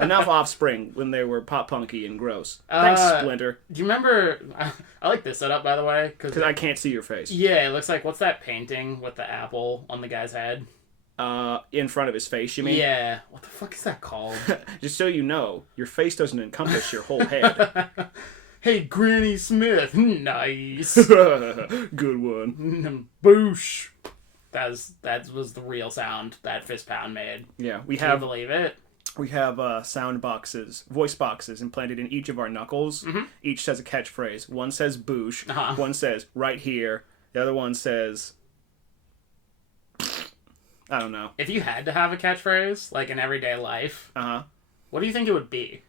Enough Offspring when they were pop punky and gross. Thanks, Splinter. Do you remember... I like this setup, by the way. Because I can't see your face. Yeah, it looks like... What's that painting with the apple on the guy's head? In front of his face, you mean? Yeah. What the fuck is that called? Just so you know, your face doesn't encompass your whole head. Hey, Granny Smith. Nice. Good one. Boosh. That was the real sound that fist pound made. Yeah, Can you believe it? We have sound boxes, voice boxes implanted in each of our knuckles. Mm-hmm. Each says a catchphrase. One says boosh. Uh-huh. One says right here. The other one says... I don't know. If you had to have a catchphrase, like in everyday life, what do you think it would be?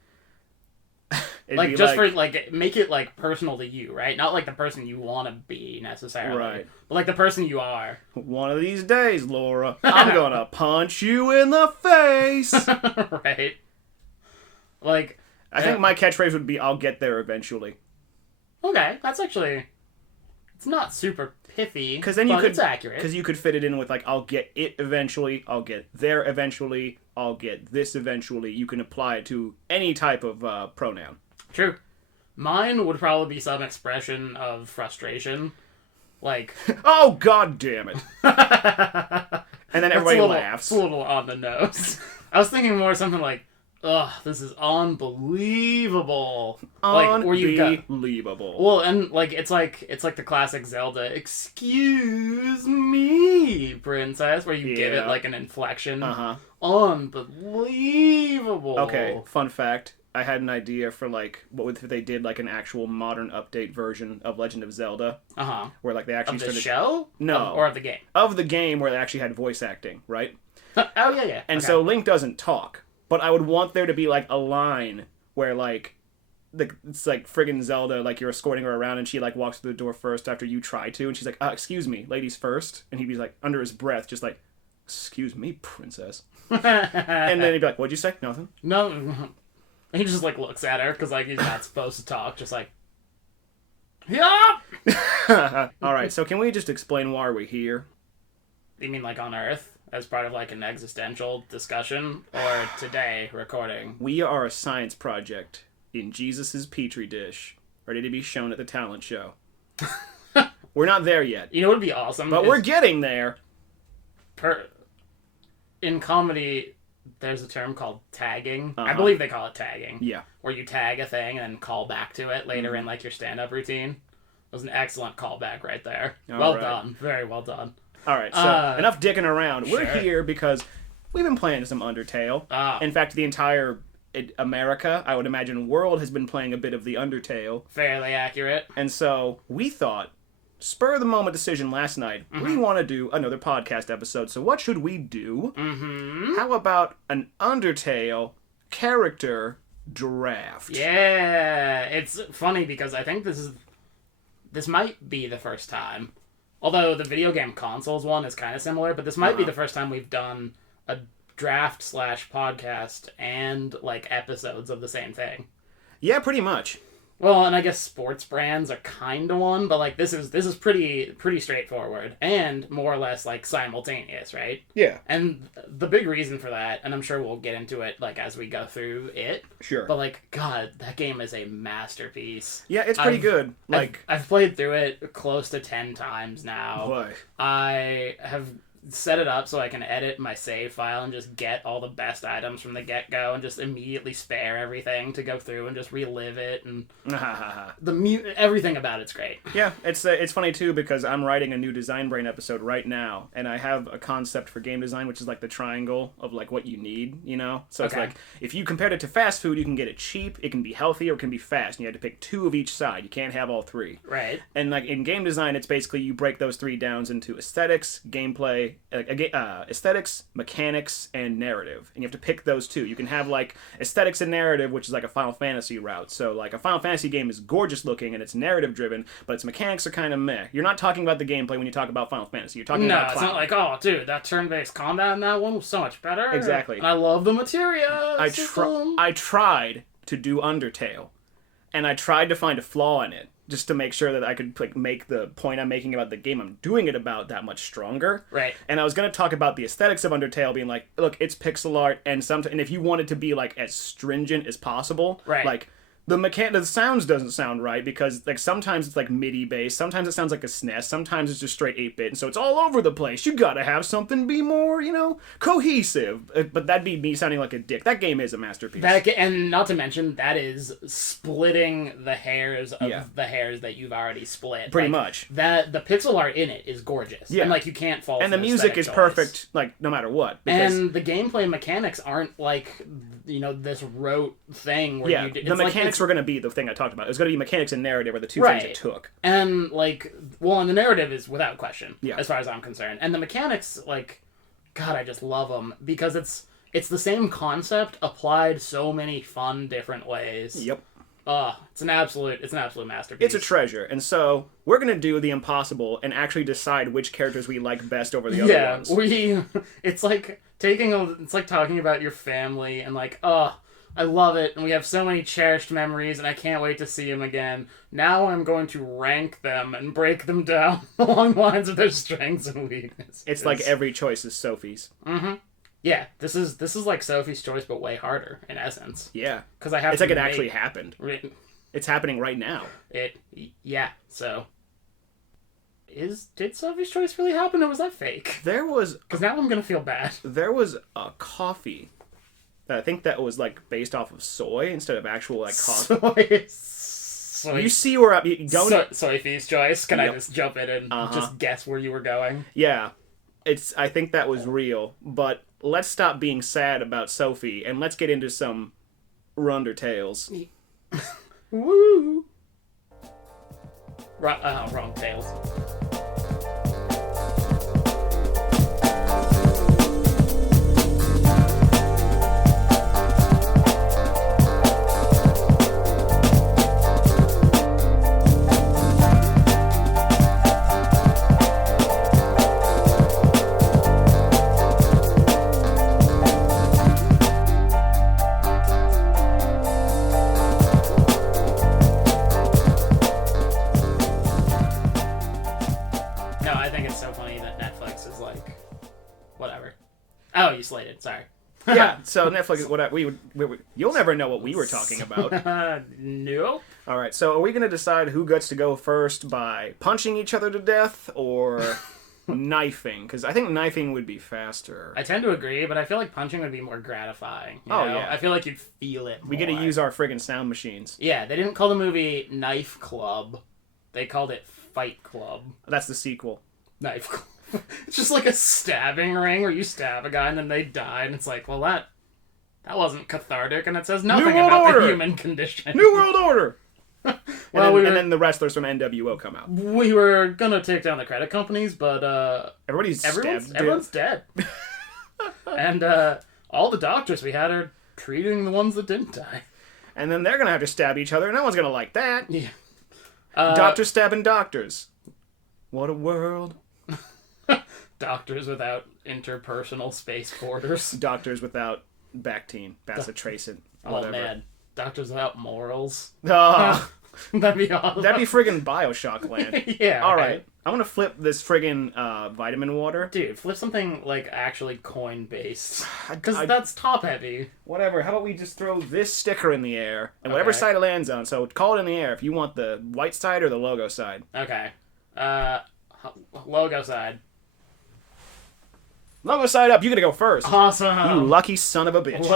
Like, just for, like, make it, like, personal to you, right? Not, like, the person you want to be, necessarily. Right. But, like, the person you are. One of these days, Laura, I'm gonna punch you in the face! Right. Like... I think my catchphrase would be, I'll get there eventually. Okay, that's actually... It's not super pithy, Cause then it's accurate. Because you could fit it in with, like, I'll get it eventually, I'll get there eventually, I'll get this eventually. You can apply it to any type of pronoun. True. Mine would probably be some expression of frustration. Like... Oh, god damn it. And then everybody laughs. It's a little on the nose. I was thinking more something like, ugh, this is unbelievable. Unbelievable. Well, and like it's like the classic Zelda, excuse me, princess, where you give it like an inflection. Unbelievable. Okay, fun fact. I had an idea for like what if they did like an actual modern update version of Legend of Zelda. Where like they actually started the show? No. Or of the game. Of the game where they actually had voice acting, right? Oh yeah. And so Link doesn't talk. But I would want there to be, like, a line where, like, it's like friggin' Zelda, like, you're escorting her around and she, like, walks through the door first after you try to. And she's like, excuse me, ladies first. And he'd be, like, under his breath, just like, excuse me, princess. And then he'd be like, what'd you say? Nothing? No. He just, like, looks at her because, like, he's not supposed to talk. Just like, yeah! All right, so can we just explain why we're here? You mean, like, on Earth? As part of, like, an existential discussion? Or today, recording? We are a science project in Jesus' petri dish, ready to be shown at the talent show. We're not there yet. You know what would be awesome? But we're getting there. In comedy, there's a term called tagging. I believe they call it tagging. Yeah. Where you tag a thing and then call back to it later in, like, your stand-up routine. It was an excellent callback right there. Well done. Very well done. All right, so enough dicking around. Sure. We're here because we've been playing some Undertale. In fact, the entire America, I would imagine, world has been playing a bit of the Undertale. Fairly accurate. And so we thought, spur of the moment decision last night, we want to do another podcast episode. So what should we do? How about an Undertale character draft? Yeah, it's funny because I think this might be the first time. Although the video game consoles one is kind of similar, but this might be the first time we've done a draft/podcast and, like, episodes of the same thing. Yeah, pretty much. Well, and I guess sports brands are kind of one, but, like, this is pretty straightforward and more or less, like, simultaneous, right? Yeah. And the big reason for that, and I'm sure we'll get into it, like, as we go through it. Sure. But, like, God, that game is a masterpiece. Yeah, it's pretty good. Like, I've played through it close to 10 times now. Boy. I have set it up so I can edit my save file and just get all the best items from the get-go and just immediately spare everything to go through and just relive it, and everything about it's great. Yeah, it's funny too because I'm writing a new Design Brain episode right now, and I have a concept for game design which is like the triangle of like what you need, you know? So it's like if you compared it to fast food, you can get it cheap, it can be healthy, or it can be fast, and you have to pick two of each side. You can't have all three. Right. And like in game design, it's basically you break those three down into aesthetics, gameplay, aesthetics, mechanics, and narrative, and you have to pick those two. You can have like aesthetics and narrative, which is like a Final Fantasy route. So like a Final Fantasy game is gorgeous looking and it's narrative driven, but its mechanics are kind of meh. You're not talking about the gameplay when you talk about Final Fantasy. You're talking about it's not like, oh dude, that turn-based combat in that one was so much better. Exactly. And I love the materia. I tried to do Undertale, and I tried to find a flaw in it. just to make sure that I could like make the point I'm making about the game I'm doing it about that much stronger. Right. And I was going to talk about the aesthetics of Undertale being like, look, it's pixel art, and if you want it to be like as stringent as possible, right. like the sounds doesn't sound right because like sometimes it's like MIDI based, sometimes it sounds like a SNES, sometimes it's just straight 8-bit, and so it's all over the place. You gotta have something be more, cohesive. But that'd be me sounding like a dick. That game is a masterpiece. And not to mention, that is splitting the hairs of the hairs that you've already split. Pretty much. The pixel art in it is gorgeous. Yeah. And like you can't fault. And the music is perfect, like no matter what. And the gameplay mechanics aren't like this rote thing where the mechanics were going to be the thing I talked about. It was going to be mechanics and narrative are the two things it took. And and the narrative is without question, as far as I'm concerned. And the mechanics, God, I just love them because it's the same concept applied so many fun different ways. Yep. It's an absolute masterpiece. It's a treasure. And so we're going to do the impossible and actually decide which characters we like best over the other ones. It's like talking about your family and I love it, and we have so many cherished memories, and I can't wait to see them again. Now I'm going to rank them and break them down along lines of their strengths and weaknesses. It's like every choice is Sophie's. Mm-hmm. Yeah, this is like Sophie's Choice, but way harder in essence. Yeah, because I have. It's like it actually happened. It's happening right now. So. Did Sophie's Choice really happen, or was that fake? There was, because now I'm gonna feel bad. There was a coffee. I think that was based off of soy instead of actual coffee. Soy. You see where you don't. Sophie's Choice. Can I just jump in and just guess where you were going? Yeah, I think that was real. But let's stop being sad about Sophie and let's get into some Undertales. Woo! Wrong tales. Oh, you slated. Sorry. Yeah. So Netflix, you'll never know what we were talking about. No. All right. So are we going to decide who gets to go first by punching each other to death or knifing? Because I think knifing would be faster. I tend to agree, but I feel like punching would be more gratifying. Yeah. I feel like you'd feel it more. We get to use our friggin' sound machines. Yeah. They didn't call the movie Knife Club. They called it Fight Club. That's the sequel. Knife Club. It's just like a stabbing ring where you stab a guy and then they die, and it's like, well, that wasn't cathartic, and it says nothing about the human condition. New World Order! and then the wrestlers from NWO come out. We were gonna take down the credit companies, but everyone's dead. And all the doctors we had are treating the ones that didn't die. And then they're gonna have to stab each other, and no one's gonna like that. Yeah. Doctors stabbing doctors. What a world. Doctors without interpersonal space borders. Doctors without Bactine, bacitracin, whatever. Oh man, doctors without morals. Oh. That'd be awesome. That'd be friggin' Bioshock land. Yeah. All right. I'm gonna flip this friggin' vitamin water. Dude, flip something actually coin based, because that's top heavy. Whatever. How about we just throw this sticker in the air and whatever side it lands on? So call it in the air if you want the white side or the logo side. Okay. Logo side. Logo side up, you gotta go first. Awesome. You lucky son of a bitch.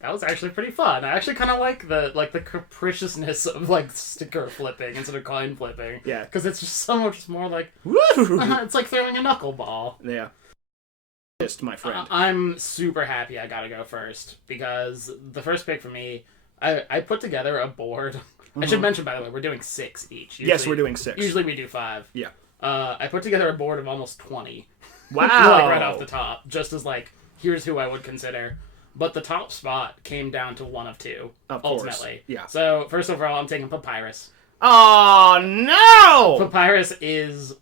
That was actually pretty fun. I actually kind of like the capriciousness of sticker flipping instead of coin flipping. Yeah. Because it's just so much more woo! It's like throwing a knuckleball. Yeah. My friend. I'm super happy I gotta go first because the first pick for me, I put together a board. I should mention, by the way, we're doing 6 each. Yes, we're doing 6. Usually we do 5. Yeah. I put together a board of almost 20. Wow. Right off the top. Just as here's who I would consider. But the top spot came down to one of 2. Ultimately. Yeah. So, first overall, I'm taking Papyrus. Oh, no! Papyrus is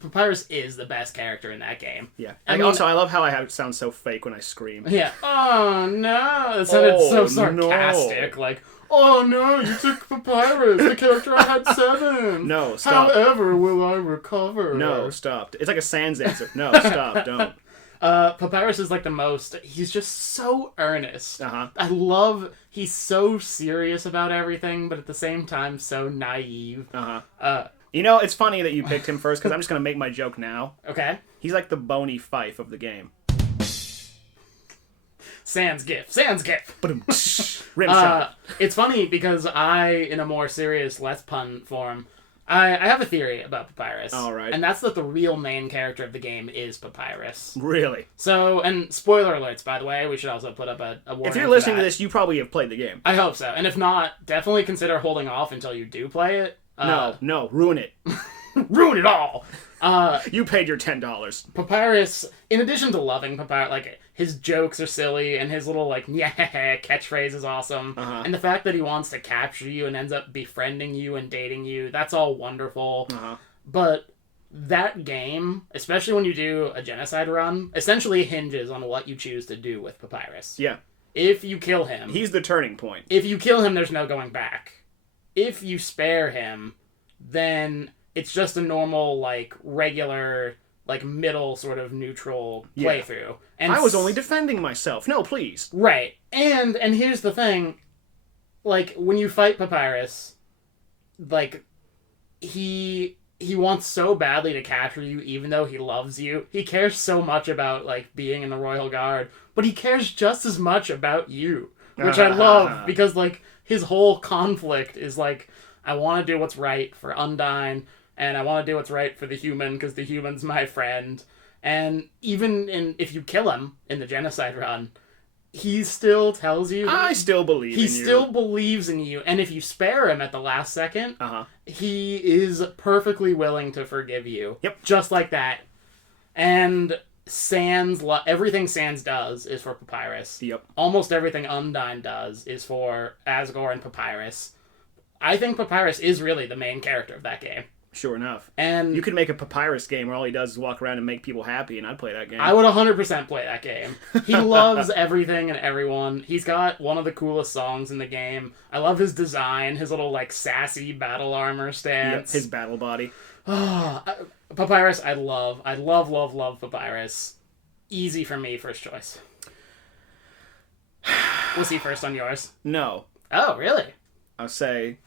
Papyrus is the best character in that game. Yeah. Also, I love how it sounds so fake when I scream. Yeah. Oh no! It sounded so sarcastic. No. Like, oh no, you took Papyrus, the character I had 7. No, stop. However, will I recover? No, stop. It's like a Sans answer. No, stop. Don't. Papyrus is like the most. He's just so earnest. I love. He's so serious about everything, but at the same time, so naive. It's funny that you picked him first because I'm just gonna make my joke now. Okay. He's like the Boney Fife of the game. Sans gif. Rim shot. It's funny because in a more serious Let's Pun form, I have a theory about Papyrus. All right. And that's that the real main character of the game is Papyrus. Really? So, and spoiler alerts, by the way, we should also put up a warning. If you're listening to this, you probably have played the game. I hope so. And if not, definitely consider holding off until you do play it. No, ruin it. Ruin it all! You paid your $10. Papyrus, in addition to loving Papyrus, like, his jokes are silly, and his little, like, yeah catchphrase is awesome. And the fact that he wants to capture you and ends up befriending you and dating you, that's all wonderful. But that game, especially when you do a genocide run, essentially hinges on what you choose to do with Papyrus. Yeah. If you kill him... He's the turning point. If you kill him, there's no going back. If you spare him, then it's just a normal, like, regular, like, middle sort of neutral playthrough. And I was only defending myself. No, please. Right. And here's the thing. Like, when you fight Papyrus, like, he wants so badly to capture you, even though he loves you. He cares so much about, like, being in the Royal Guard, but he cares just as much about you, which I love, because, like, his whole conflict is, like, I want to do what's right for Undyne, and I want to do what's right for the human, because the human's my friend. And even if you kill him in the genocide run, he still tells you... I still believe in you. He still believes in you. And if you spare him at the last second, he is perfectly willing to forgive you. Yep. Just like that. And everything Sans does is for Papyrus. Yep. Almost everything Undyne does is for Asgore and Papyrus. I think Papyrus is really the main character of that game. Sure enough. And you could make a Papyrus game where all he does is walk around and make people happy, and I'd play that game. I would 100% play that game. He loves everything and everyone. He's got one of the coolest songs in the game. I love his design, his little, like, sassy battle armor stance. Yep, his battle body. Papyrus, I love, love Papyrus. Easy for me, first choice. Was he first on yours? No. Oh, really? I'll say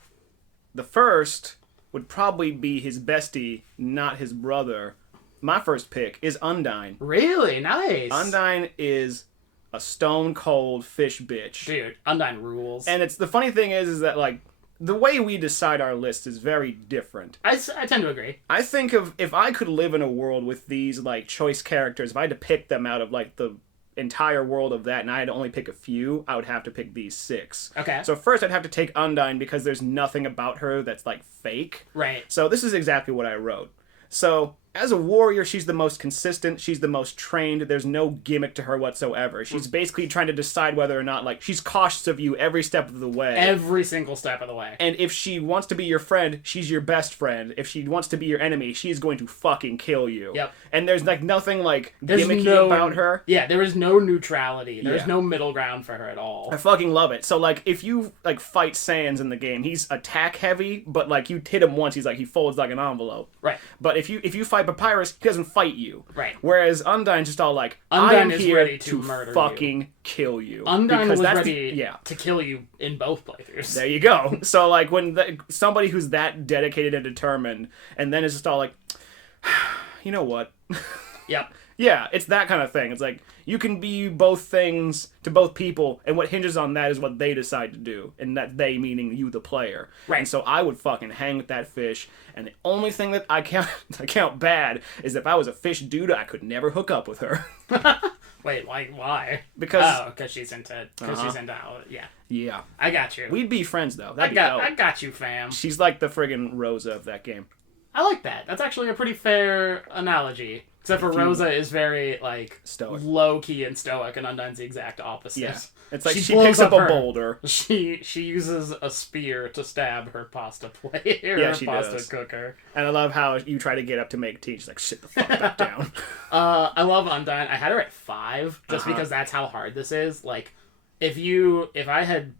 the first would probably be his bestie, not his brother. My first pick is Undyne. Really? Nice. Undyne is a stone cold fish bitch. Dude, Undyne rules. And the funny thing is that, like, the way we decide our list is very different. I tend to agree. I think if I could live in a world with these, like, choice characters, if I had to pick them out of, like, the entire world of that, and I had to only pick a few, I would have to pick these 6. Okay. So first I'd have to take Undyne because there's nothing about her that's, like, fake. Right. So this is exactly what I wrote. So, as a warrior, she's the most consistent, she's the most trained, there's no gimmick to her whatsoever. She's basically trying to decide whether or not, like, she's cautious of you every step of the way. Every single step of the way. And if she wants to be your friend, she's your best friend. If she wants to be your enemy, she's going to fucking kill you. Yep. And there's, like, nothing, like, gimmicky about her. Yeah, there is no neutrality. There's no middle ground for her at all. I fucking love it. So, like, if you, like, fight Sans in the game, he's attack heavy, but, like, you hit him once, he folds like an envelope. Right. But if you fight Papyrus, he doesn't fight you. Right. Whereas Undyne's just all like, I am here to fucking kill you. Undyne was ready to kill you in both playthroughs. There you go. So, like, when somebody who's that dedicated and determined, and then is just all like, you know what? Yep. Yeah, it's that kind of thing. It's like, you can be both things to both people, and what hinges on that is what they decide to do. And that they meaning you, the player. Right. And so I would fucking hang with that fish, and the only thing that I count bad is if I was a fish dude, I could never hook up with her. Wait, why? Because she's into, yeah. Yeah. I got you. We'd be friends, though. I got you, fam. She's like the friggin' Rosa of that game. I like that. That's actually a pretty fair analogy. Except for Rosa is very, like, stoic, low-key and stoic, and Undyne's the exact opposite. Yeah. It's like she blows picks up a boulder. She uses a spear to stab her pasta plate, or she pasta does. cooker. And I love how you try to get up to make tea. She's like, sit the fuck back down. I love Undyne. I had her at 5, just because that's how hard this is. Like, if I had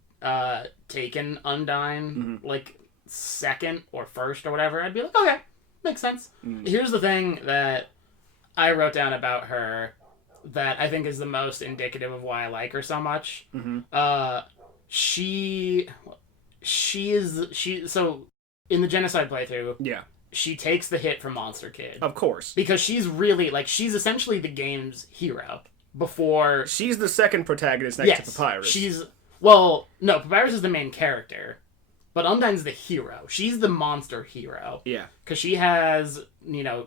taken Undyne, like, second or first or whatever, I'd be like, okay, makes sense. Here's the thing that I wrote down about her that I think is the most indicative of why I like her so much. So in the Genocide playthrough, she takes the hit from Monster Kid. Of course. Because she's really, like, she's essentially the game's hero before... She's the second protagonist next to Papyrus. Well, no, Papyrus is the main character. But Undyne's the hero. She's the monster hero. Yeah. Because she has,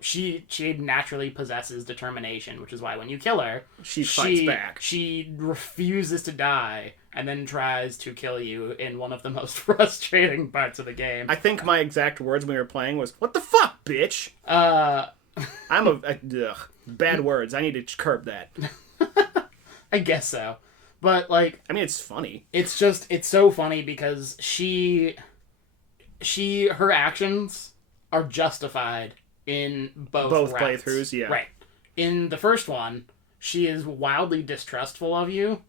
she naturally possesses determination, which is why when you kill her... She fights back. She refuses to die, and then tries to kill you in one of the most frustrating parts of the game. I think my exact words when we were playing was, "What the fuck, bitch?" Bad words. I need to curb that. I guess so. But, like... I mean, it's funny. It's so funny because her actions are justified in both playthroughs, yeah. Right. In the first one, she is wildly distrustful of you,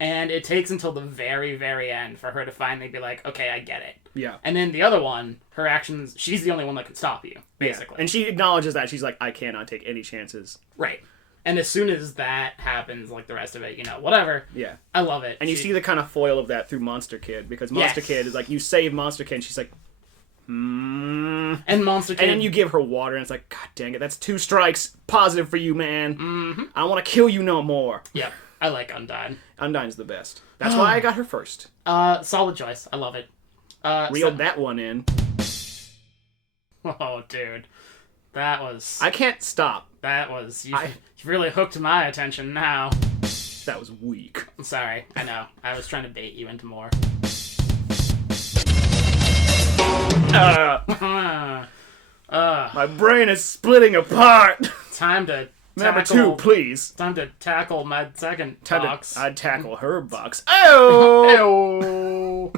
and it takes until the very, very end for her to finally be like, okay, I get it. Yeah. And then the other one, her actions, she's the only one that can stop you, basically. Yeah. And she acknowledges that. She's like, I cannot take any chances. Right. And as soon as that happens, like the rest of it, whatever. Yeah. I love it. And you see the kind of foil of that through Monster Kid, because Monster Kid is like, you save Monster Kid, and she's like, And Monster Kid... And then you give her water, and it's like, God dang it, that's 2 strikes. Positive for you, man. I don't want to kill you no more. Yep. I like Undyne. Undyne's the best. That's why I got her first. Solid choice. I love it. Reeled that one in. Oh, dude. That was... I can't stop. That was... You've really hooked my attention now. That was weak. I'm sorry. I know. I was trying to bait you into more. My brain is splitting apart. Time to Number 2, please. Time to tackle my second box. I'd tackle her box. Oh!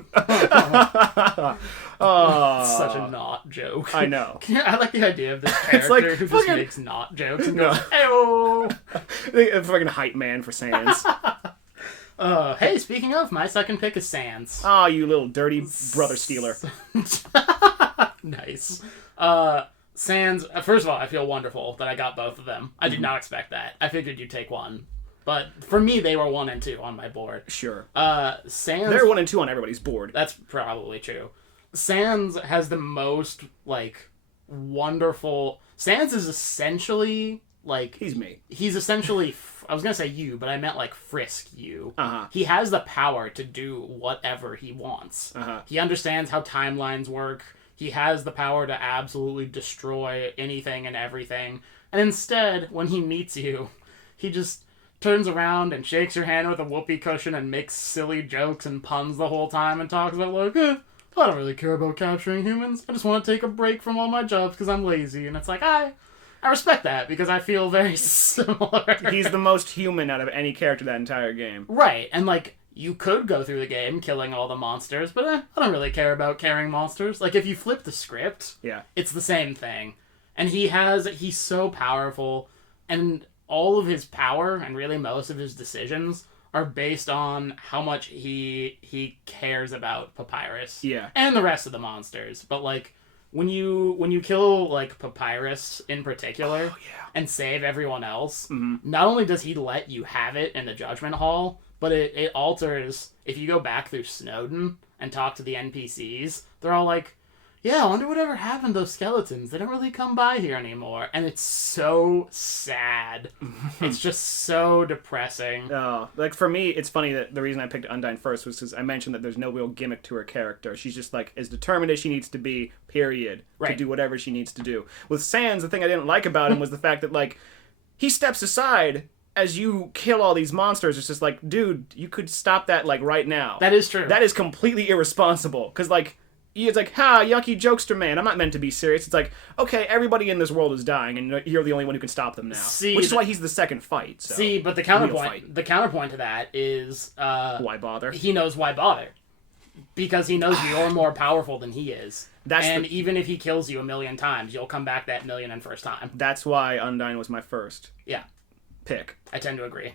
Oh! Such a not joke. I know. I like the idea of this character who just makes not jokes and goes, "Ew." Fucking hype man for Sans. Hey, speaking of, my second pick is Sans. Oh, you little dirty brother stealer. Nice. Sans, first of all, I feel wonderful that I got both of them. I did not expect that. I figured you'd take one. But for me, they were 1 and 2 on my board. Sure. Sans... They're 1 and 2 on everybody's board. That's probably true. Sans has the most, like, wonderful... Sans is essentially, like... He's me. He's essentially... I was going to say you, but I meant, like, Frisk you. Uh-huh. He has the power to do whatever he wants. Uh-huh. He understands how timelines work. He has the power to absolutely destroy anything and everything. And instead, when he meets you, he just turns around and shakes your hand with a whoopee cushion and makes silly jokes and puns the whole time and talks about, like, I don't really care about capturing humans. I just want to take a break from all my jobs because I'm lazy. And it's like, I respect that because I feel very similar. He's the most human out of any character that entire game. Right. And, like, you could go through the game killing all the monsters, but I don't really care about carrying monsters. Like, if you flip the script, it's the same thing. And he's so powerful, and all of his power, and really most of his decisions, are based on how much he cares about Papyrus. Yeah. And the rest of the monsters. But, like, when you kill, like, Papyrus in particular, and save everyone else, not only does he let you have it in the Judgment Hall, but it alters, if you go back through Snowden and talk to the NPCs, they're all like, yeah, I wonder whatever happened to those skeletons. They don't really come by here anymore. And it's so sad. It's just so depressing. Oh, like for me, it's funny that the reason I picked Undyne first was because I mentioned that there's no real gimmick to her character. She's just like as determined as she needs to be, period, to do whatever she needs to do. With Sans, the thing I didn't like about him was the fact that, like, he steps aside as you kill all these monsters. It's just like, dude, you could stop that, like, right now. That is true. That is completely irresponsible. Because, like, it's like, ha, yucky jokester man. I'm not meant to be serious. It's like, okay, everybody in this world is dying, and you're the only one who can stop them now. Which is why he's the second fight. So. See, but the counterpoint to that is... why bother? He knows why bother. Because he knows you're more powerful than he is. Even if he kills you 1,000,000 times, you'll come back that 1,000,001st time. That's why Undyne was my first pick. I tend to agree.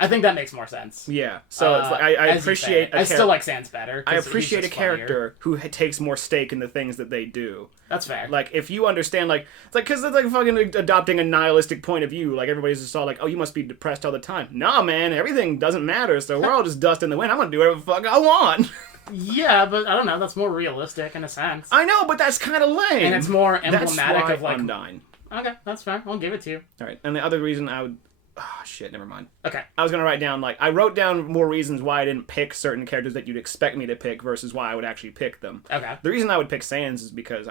I think that makes more sense. Yeah, so it's like, I appreciate... I still like Sans better. I appreciate a character who takes more stake in the things that they do. That's fair. Like, if you understand, like... It's like, because it's like fucking adopting a nihilistic point of view. Like, everybody's just all like, oh, you must be depressed all the time. Nah, man, everything doesn't matter, so we're all just dust in the wind. I'm gonna do whatever the fuck I want. Yeah, but I don't know, that's more realistic in a sense. I know, but that's kind of lame. And it's more emblematic of, like... Undyne. Okay, that's fair. I'll give it to you. Alright, and the other reason I would... Oh, shit, never mind. Okay. I was going to write down, like, I wrote down more reasons why I didn't pick certain characters that you'd expect me to pick versus why I would actually pick them. Okay. The reason I would pick Sans is because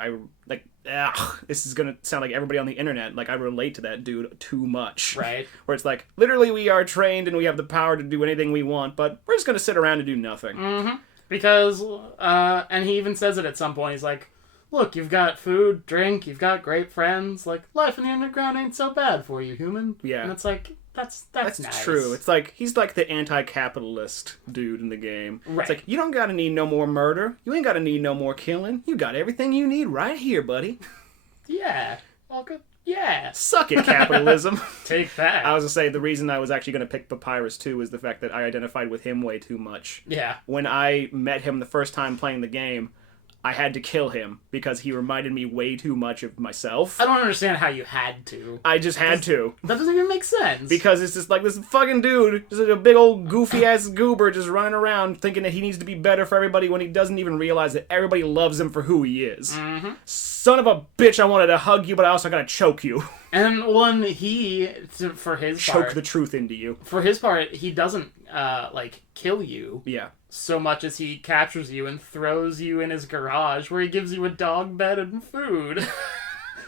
this is going to sound like everybody on the internet, like, I relate to that dude too much. Right. Where it's like, literally we are trained and we have the power to do anything we want, but we're just going to sit around and do nothing. Mm-hmm. Because, and he even says it at some point, he's like, look, you've got food, drink, you've got great friends. Like, life in the underground ain't so bad for you, human. Yeah. And it's like, that's nice. True. It's like, he's like the anti-capitalist dude in the game. Right. It's like, you don't gotta need no more murder. You ain't gotta need no more killing. You got everything you need right here, buddy. Yeah. All good. Yeah. Suck it, capitalism. Take that. I was gonna say, the reason I was actually gonna pick Papyrus too is the fact that I identified with him way too much. Yeah. When I met him the first time playing the game, I had to kill him because he reminded me way too much of myself. I don't understand how you had to. I just had to. That doesn't even make sense. Because it's just like this fucking dude, just a big old goofy-ass goober just running around thinking that he needs to be better for everybody when he doesn't even realize that everybody loves him for who he is. Mm-hmm. Son of a bitch, I wanted to hug you, but I also gotta choke you. And when for his part... Choke the truth into you. For his part, he doesn't, kill you. Yeah. So much as he captures you and throws you in his garage where he gives you a dog bed and food.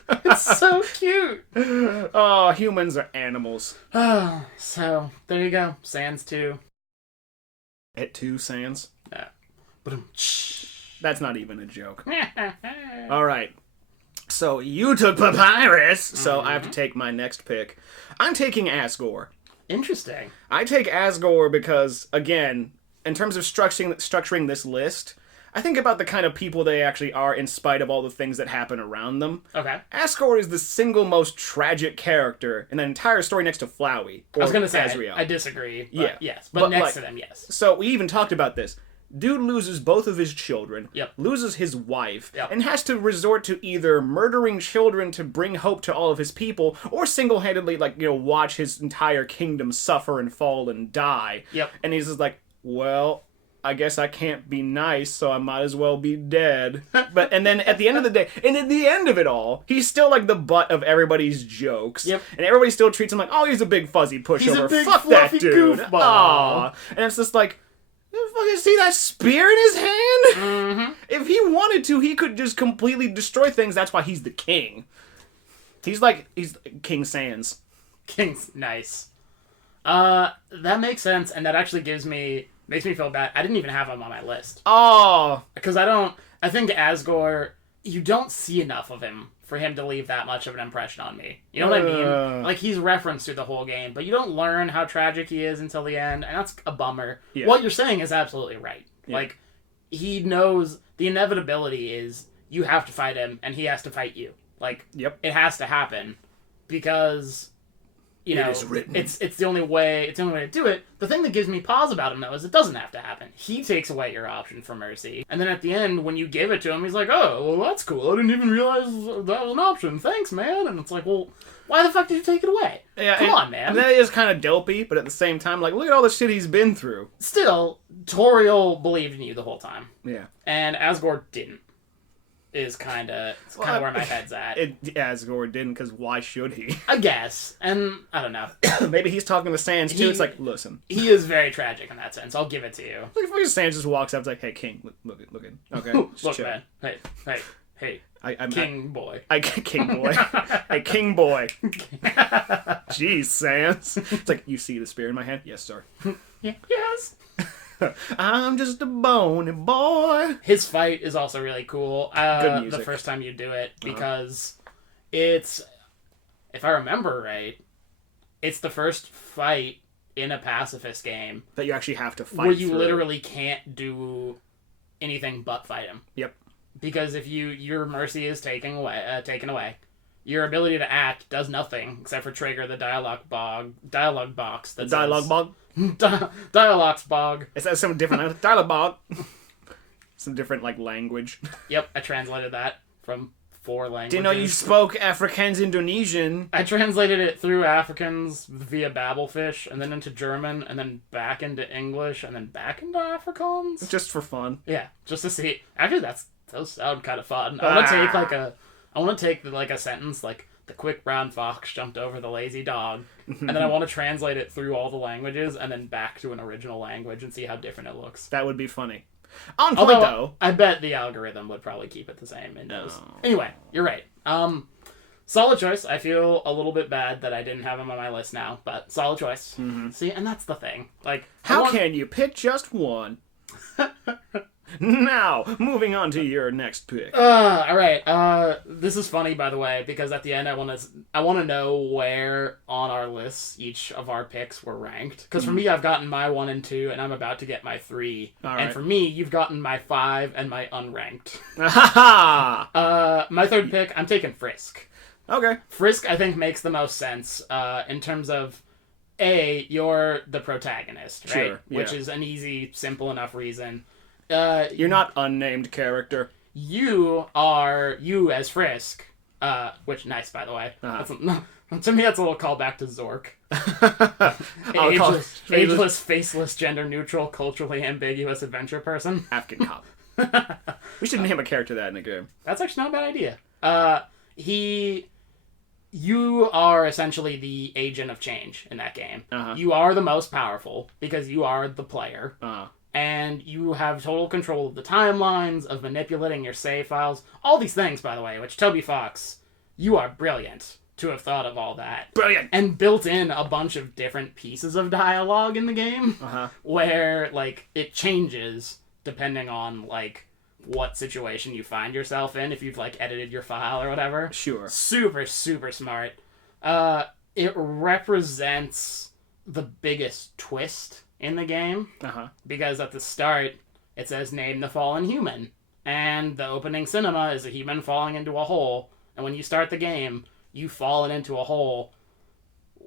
It's so cute. Oh, humans are animals. Oh, so there you go. Sans 2. At 2 Sans? Yeah. That's not even a joke. Alright. So you took Papyrus, so I have to take my next pick. I'm taking Asgore. Interesting. I take Asgore because, again, in terms of structuring this list, I think about the kind of people they actually are in spite of all the things that happen around them. Okay. Asgore is the single most tragic character in that entire story next to Flowey. I was going to say, Azrael. I disagree. But yeah. Yes. But next to them, yes. So we even talked about this. Dude loses both of his children, loses his wife, and has to resort to either murdering children to bring hope to all of his people, or single-handedly, watch his entire kingdom suffer and fall and die. Yep. And he's just like, well, I guess I can't be nice, so I might as well be dead. And then at the end of the day, and at the end of it all, he's still like the butt of everybody's jokes. Yep. And everybody still treats him like, oh, he's a big fuzzy pushover. He's a big Fuck that dude. Goofball. Aww. And it's just like, you fucking see that spear in his hand? Mm-hmm. If he wanted to, he could just completely destroy things. That's why he's the king. He's King Sans. Nice. That makes sense, and that actually makes me feel bad. I didn't even have him on my list. Oh. Because I think Asgore, you don't see enough of him for him to leave that much of an impression on me. You know what I mean? Like, he's referenced through the whole game, but you don't learn how tragic he is until the end, and that's a bummer. Yeah. What you're saying is absolutely right. Yeah. Like, he knows the inevitability is you have to fight him, and he has to fight you. Like, it has to happen, because... it's the only way to do it. The thing that gives me pause about him, though, is it doesn't have to happen. He takes away your option for mercy. And then at the end, when you give it to him, he's like, oh, well, that's cool. I didn't even realize that was an option. Thanks, man. And it's like, well, why the fuck did you take it away? Yeah, Come on, man. And that is kind of dopey, but at the same time, like, look at all the shit he's been through. Still, Toriel believed in you the whole time. Yeah. And Asgore didn't. Is kind of where my head's at. Asgore didn't, because why should he? I guess. And, I don't know. Maybe he's talking to Sans, too. It's like, listen. He is very tragic in that sense. I'll give it to you. Like, if Sans just walks up, it's like, hey, King, look. Okay? Look, man. Hey. King boy. King boy. Hey, King boy. Jeez, Sans. It's like, you see the spear in my hand? Yes, sir. Yes. I'm just a bony boy. His fight is also really cool. Good music. The first time you do it, because it's, if I remember right, it's the first fight in a pacifist game that you actually have to fight where you through. literally can't do anything but fight him. Yep. Because if your mercy is taken away, your ability to act does nothing except for trigger the dialogue box. That Dialogue bog? Dialogues bog. Is that some different dialogue bog? Some different language. Yep, I translated that from 4 languages. Didn't know you spoke Afrikaans Indonesian. I translated it through Afrikaans via Babelfish, and then into German, and then back into English, and then back into Afrikaans. Just for fun. Yeah, just to see. Actually, those sound kind of fun. I want to take a sentence like, the quick brown fox jumped over the lazy dog, and then I want to translate it through all the languages and then back to an original language and see how different it looks. That would be funny. On point, Although, though. I bet the algorithm would probably keep it the same in those. Anyway, you're right. Solid choice. I feel a little bit bad that I didn't have him on my list now, but solid choice. Mm-hmm. See, and that's the thing. How can you pick just one? Now, moving on to your next pick. All right. This is funny, by the way, because at the end I want to know where on our lists each of our picks were ranked. Because for me, I've gotten my 1 and 2, and I'm about to get my 3. All and right. for me, you've gotten my 5 and my unranked. Ha My third pick, I'm taking Frisk. Okay. Frisk, I think, makes the most sense in terms of, A, you're the protagonist, right? Sure, yeah. Which is an easy, simple enough reason. You're not unnamed character. You as Frisk, which, nice, by the way. To me, that's a little callback to Zork. Ageless, faceless, gender-neutral, culturally ambiguous adventure person. Afghan cop. We should name a character that in the game. That's actually not a bad idea. You are essentially the agent of change in that game. You are the most powerful because you are the player. And you have total control of the timelines, of manipulating your save files. All these things, by the way, which Toby Fox, you are brilliant to have thought of all that. Brilliant! And built in a bunch of different pieces of dialogue in the game, where, it changes depending on, what situation you find yourself in, if you've, edited your file or whatever. Sure. Super, super smart. It represents the biggest twist in the game, because at the start it says name the fallen human, and the opening cinema is a human falling into a hole, and when you start the game you've fallen into a hole,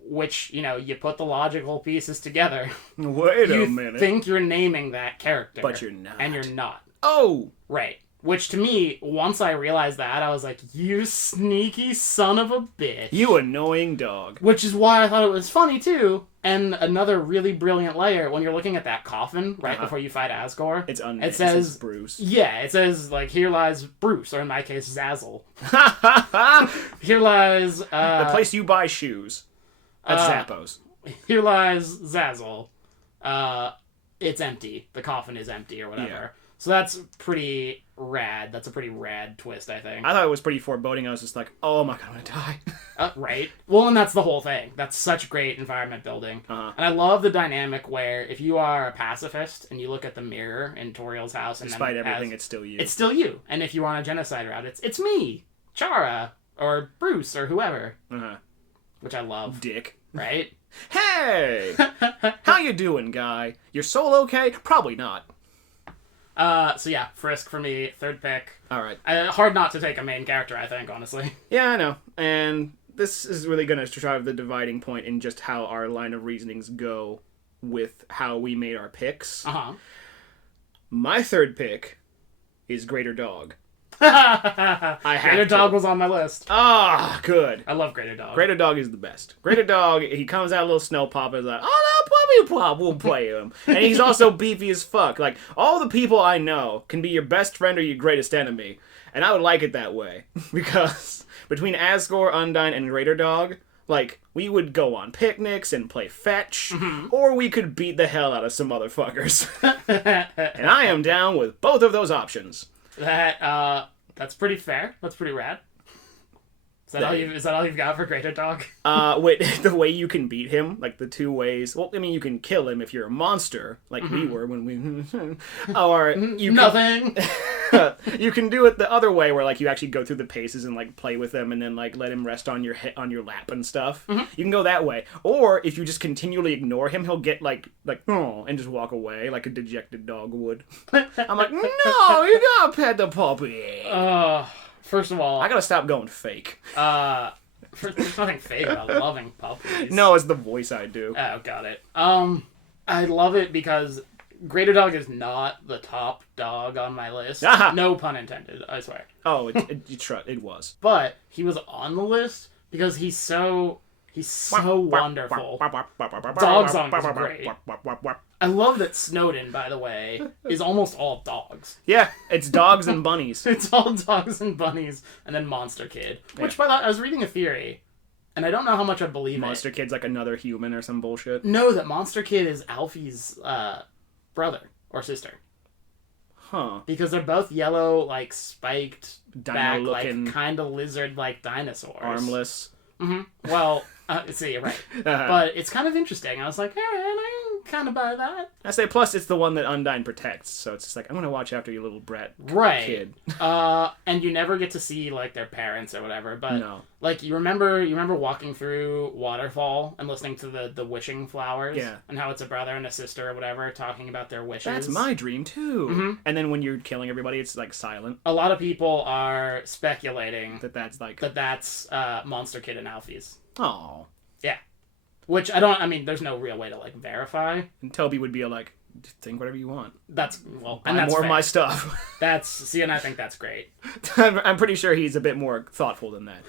which, you put the logical pieces together. Wait a minute. You think you're naming that character, but you're not. And you're not. Oh! Right. Which, to me, once I realized that, I was like, you sneaky son of a bitch. You annoying dog. Which is why I thought it was funny, too. And another really brilliant layer, when you're looking at that coffin right before you fight Asgore, it's unnamed. It says Bruce. Yeah, it says, here lies Bruce, or in my case, Zazzle. Here lies... the place you buy shoes. At Zappos. Here lies Zazzle. It's empty. The coffin is empty, or whatever. Yeah. So that's pretty rad. That's a pretty rad twist, I think. I thought it was pretty foreboding. I was just like, oh my god, I'm gonna die. Right. Well, and that's the whole thing. That's such great environment building. And I love the dynamic where if you are a pacifist and you look at the mirror in Toriel's house, and despite everything, it's still you. It's still you. And if you want a genocide route, it's me, Chara, or Bruce, or whoever. Which I love. Dick. Right? Hey! How you doing, guy? Your soul okay? Probably not. So yeah, Frisk for me, third pick. Alright. Hard not to take a main character, I think, honestly. Yeah, I know. And this is really going to drive the dividing point in just how our line of reasonings go with how we made our picks. My third pick is Greater Dog. Greater Dog was on my list. Ah, good. I love Greater Dog. Greater Dog is the best. Greater Dog, he comes out a little snow pop and is like, oh no, puppy pop, we'll play him. And he's also beefy as fuck. Like, all the people I know can be your best friend or your greatest enemy. And I would like it that way. Because between Asgore, Undyne, and Greater Dog, we would go on picnics and play fetch, or we could beat the hell out of some motherfuckers. And I am down with both of those options. That's pretty fair. That's pretty rad. Is that all you've got for Greater Dog? Wait, the way you can beat him, like the two ways. Well, I mean, you can kill him if you're a monster, like we were when we. Or you Nothing. You can do it the other way, where like you actually go through the paces and like play with him, and then like let him rest on your lap and stuff. You can go that way, or if you just continually ignore him, he'll get like oh, and just walk away like a dejected dog would. I'm like, no, you gotta pet the puppy. First of all, I gotta stop going fake. There's nothing fake about loving puppies. No, it's the voice I do. Oh, got it. I love it because Greater Dog is not the top dog on my list. Aha! No pun intended, I swear. Oh, it was. But he was on the list because he's so wonderful. Dog song is great. I love that Snowden, by the way, is almost all dogs. Yeah, it's dogs and bunnies. It's all dogs and bunnies, and then Monster Kid. Which, by the way, I was reading a theory, and I don't know how much I believe Monster Kid's like another human or some bullshit. No, that Monster Kid is Alfie's brother or sister. Huh. Because they're both yellow, like, spiked back, Dino-looking, like, kind of lizard-like dinosaurs. armless. Mm-hmm. Well, see, you're right. But it's kind of interesting. I was like, hey, man, I kind of buy that. I say, plus it's the one that Undyne protects, so it's just like, I'm gonna watch after you little brat kid. And you never get to see, like, their parents or whatever, but, No. like, you remember walking through Waterfall and listening to the wishing flowers? Yeah. And how it's a brother and a sister or whatever talking about their wishes? That's my dream, too. Mm-hmm. And then when you're killing everybody, it's, like, silent. A lot of people are speculating That's, like... that's Monster Kid and Alfie's. Oh. Yeah. Which there's no real way to, like, verify. And Toby would be like, think whatever you want. That's more fair. of my stuff. And I think that's great. I'm pretty sure he's a bit more thoughtful than that.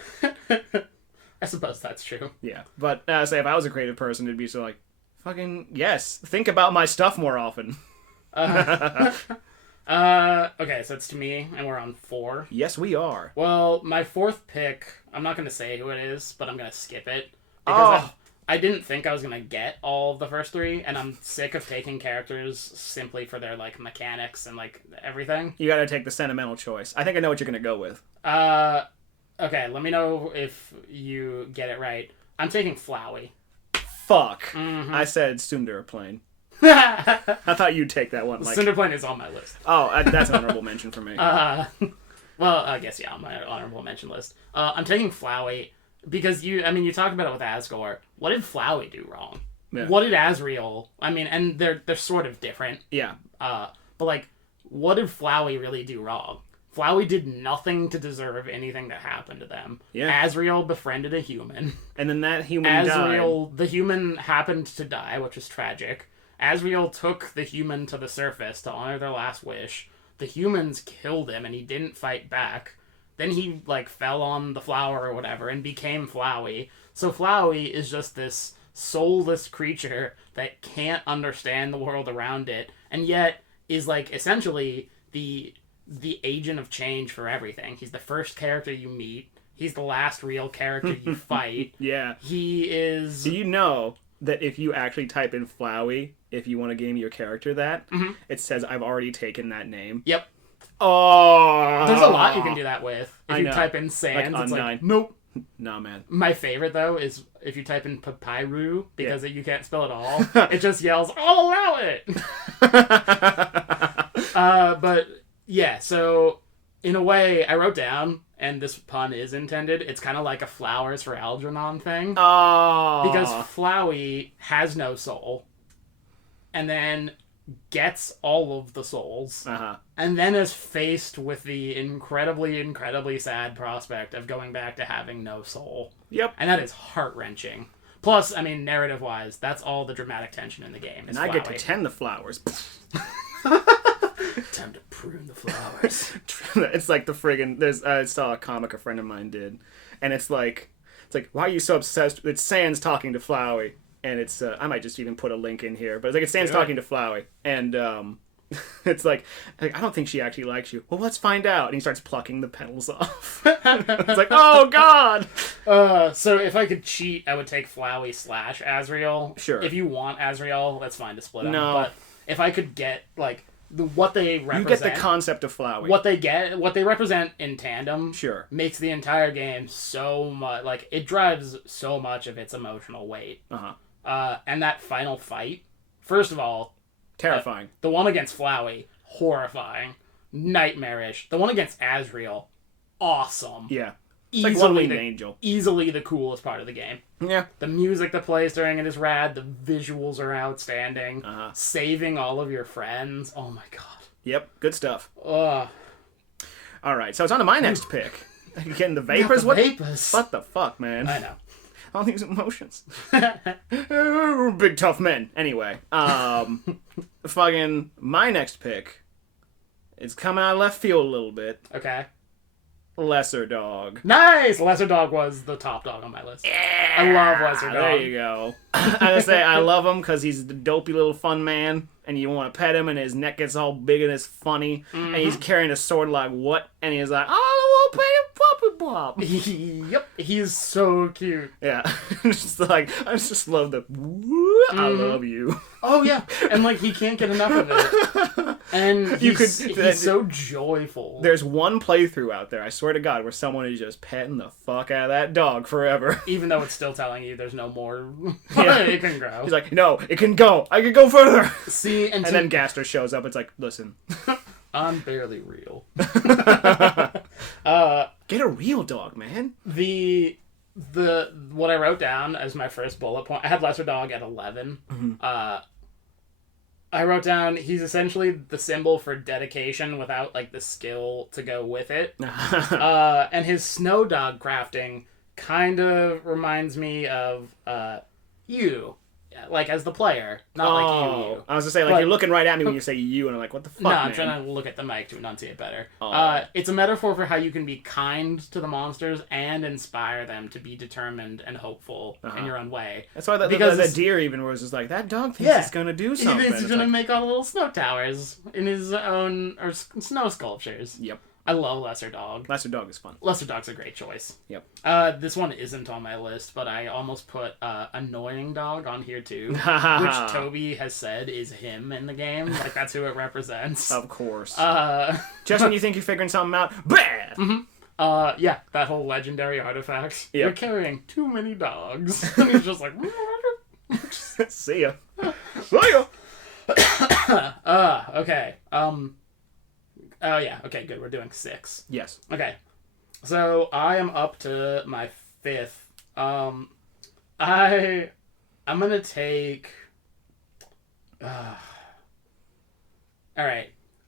I suppose that's true. Yeah. But, say, if I was a creative person, it'd be so like, fucking, yes, think about my stuff more often. Okay, so it's to me, and we're on 4. Yes, we are. Well, my 4th pick, I'm not going to say who it is, but I'm going to skip it. Because I didn't think I was going to get all of the first 3, and I'm sick of taking characters simply for their, like, mechanics and, like, everything. You gotta take the sentimental choice. I think I know what you're gonna go with. Okay, let me know if you get it right. I'm taking Flowey. Fuck. Mm-hmm. I said Sundarplane. I thought you'd take that one. Like... Sundarplane is on my list. Oh, that's an honorable mention for me. Well, I guess, yeah, on my honorable mention list. I'm taking Flowey because you talk about it with Asgore. What did Flowey do wrong? Yeah. What did Asriel... and they're sort of different. Yeah. But, like, what did Flowey really do wrong? Flowey did nothing to deserve anything that happened to them. Yeah. Asriel befriended a human. And then that human died. The human happened to die, which is tragic. Asriel took the human to the surface to honor their last wish. The humans killed him, and he didn't fight back. Then he, like, fell on the flower or whatever and became Flowey. So Flowey is just this soulless creature that can't understand the world around it, and yet is, like, essentially the agent of change for everything. He's the first character you meet. He's the last real character you fight. Yeah. He is... Do you know that if you actually type in Flowey, if you want to game your character that, it says, I've already taken that name? Yep. Oh! There's a lot you can do that with. If you know. type in Sans, like it's Undyne. like, nope. Nah, man. My favorite, though, is if you type in Papyru, because you can't spell it all, it just yells, I'll allow it! But, yeah, so, in a way, I wrote down, and this pun is intended, it's kind of like a Flowers for Algernon thing. Oh! Because Flowey has no soul, and then gets all of the souls, and then is faced with the incredibly, incredibly sad prospect of going back to having no soul. Yep. And that is heart-wrenching. Plus, narrative-wise, that's all the dramatic tension in the game. And I get to tend the flowers. Time to prune the flowers. It's like the friggin'... I saw a comic a friend of mine did, and it's like, why are you so obsessed? It's Sans talking to Flowey. And it's, I might just even put a link in here, but it's like it stands talking to Flowey, and it's like, I don't think she actually likes you. Well, let's find out. And he starts plucking the petals off. It's like, oh god! So if I could cheat, I would take Flowey / Asriel. Sure. If you want Asriel, that's fine to split them. No. But if I could get, like, what they represent. You get the concept of Flowey. What they represent in tandem. Sure. Makes the entire game so much like it drives so much of its emotional weight. And that final fight, first of all, terrifying. The one against Flowey, horrifying, nightmarish. The one against Asriel, awesome. Yeah. It's like One Winged Angel. Easily the coolest part of the game. Yeah. The music that plays during it is rad. The visuals are outstanding. Saving all of your friends. Oh my god. Yep. Good stuff. Ugh. All right. So it's on to my next pick. You getting the vapors? Vapors. What the fuck, man? I know. All these emotions. Big tough men. Anyway. Fucking my next pick. It's coming out of left field a little bit. Okay. Lesser Dog. Nice! Lesser Dog was the top dog on my list. Yeah! I love Lesser Dog. There you go. I gotta say, I love him because he's the dopey little fun man, and you want to pet him, and his neck gets all big and it's funny, and he's carrying a sword like what? And he's like, oh, I want to pet him, puppy pop. Yep, he's so cute. Yeah. Just like, I just love the, I love you. Oh, yeah. And, like, he can't get enough of it. And he's so joyful. There's one playthrough out there, I swear to God, where someone is just petting the fuck out of that dog forever. Even though it's still telling you there's no more. Yeah. It can grow. He's like, no, it can go. I can go further. See, and then Gaster shows up. It's like, listen. I'm barely real. Get a real dog, man. What I wrote down as my first bullet point, I had Lesser Dog at 11. I wrote down he's essentially the symbol for dedication without like the skill to go with it. And his snow dog crafting kind of reminds me of you, like as the player, not like you. I was gonna say, like, you're looking right at me when you say you, and I'm like, what the fuck, No, man? I'm trying to look at the mic to enunciate better. It's a metaphor for how you can be kind to the monsters and inspire them to be determined and hopeful in your own way. That's why the deer even was just like, that dog thinks he's gonna do something. He thinks he's gonna make all the little snow towers in his own or snow sculptures. Yep. I love Lesser Dog. Lesser Dog is fun. Lesser Dog's a great choice. Yep. This one isn't on my list, but I almost put Annoying Dog on here too, which Toby has said is him in the game. Like, that's who it represents. Of course. Just when you think you're figuring something out, bad! Yeah, that whole legendary artifact. Yep. You're carrying too many dogs. And he's just like... See ya. See ya! Okay. Oh, yeah. Okay, good. We're doing 6. Yes. Okay. So, I am up to my 5th. I'm gonna take... Alright.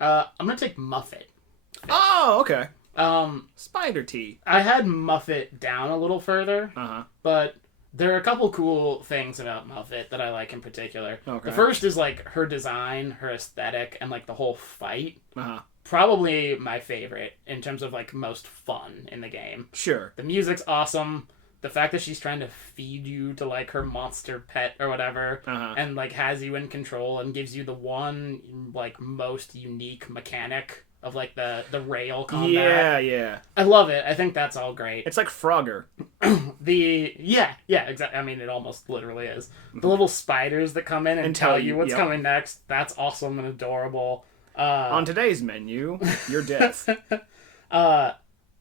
I'm gonna take Muffet. Oh, okay. Spider Tea. I had Muffet down a little further. But there are a couple cool things about Muffet that I like in particular. Okay. The first is, like, her design, her aesthetic, and, like, the whole fight. Probably my favorite in terms of, like, most fun in the game. Sure. The music's awesome. The fact that she's trying to feed you to, like, her monster pet or whatever, and, like, has you in control and gives you the one, like, most unique mechanic of, like, the rail combat. Yeah. I love it. I think that's all great. It's like Frogger. Yeah, exactly. I mean, it almost literally is. The little spiders that come in and tell you what's coming next, that's awesome and adorable. On today's menu, your death. The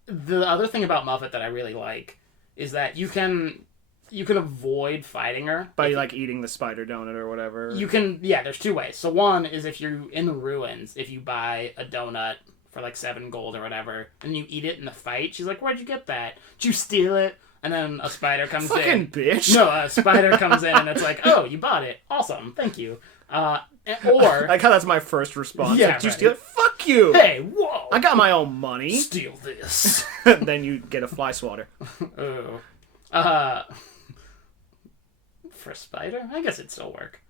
other thing about Muffet that I really like is that you can avoid fighting her by like eating the spider donut or whatever. You can, there's 2 ways. So one is if you're in the ruins, if you buy a donut for like 7 gold or whatever, and you eat it in the fight, she's like, "Where'd you get that? Did you steal it?" And then a spider comes in. Fucking bitch. No, a spider comes in and it's like, "Oh, you bought it. Awesome. Thank you." Or like how that's my first response. Yeah, like, did you steal it? Fuck you. Hey, whoa. I got my own money. Steal this. Then you get a fly swatter. Oh. For a spider? I guess it'd still work.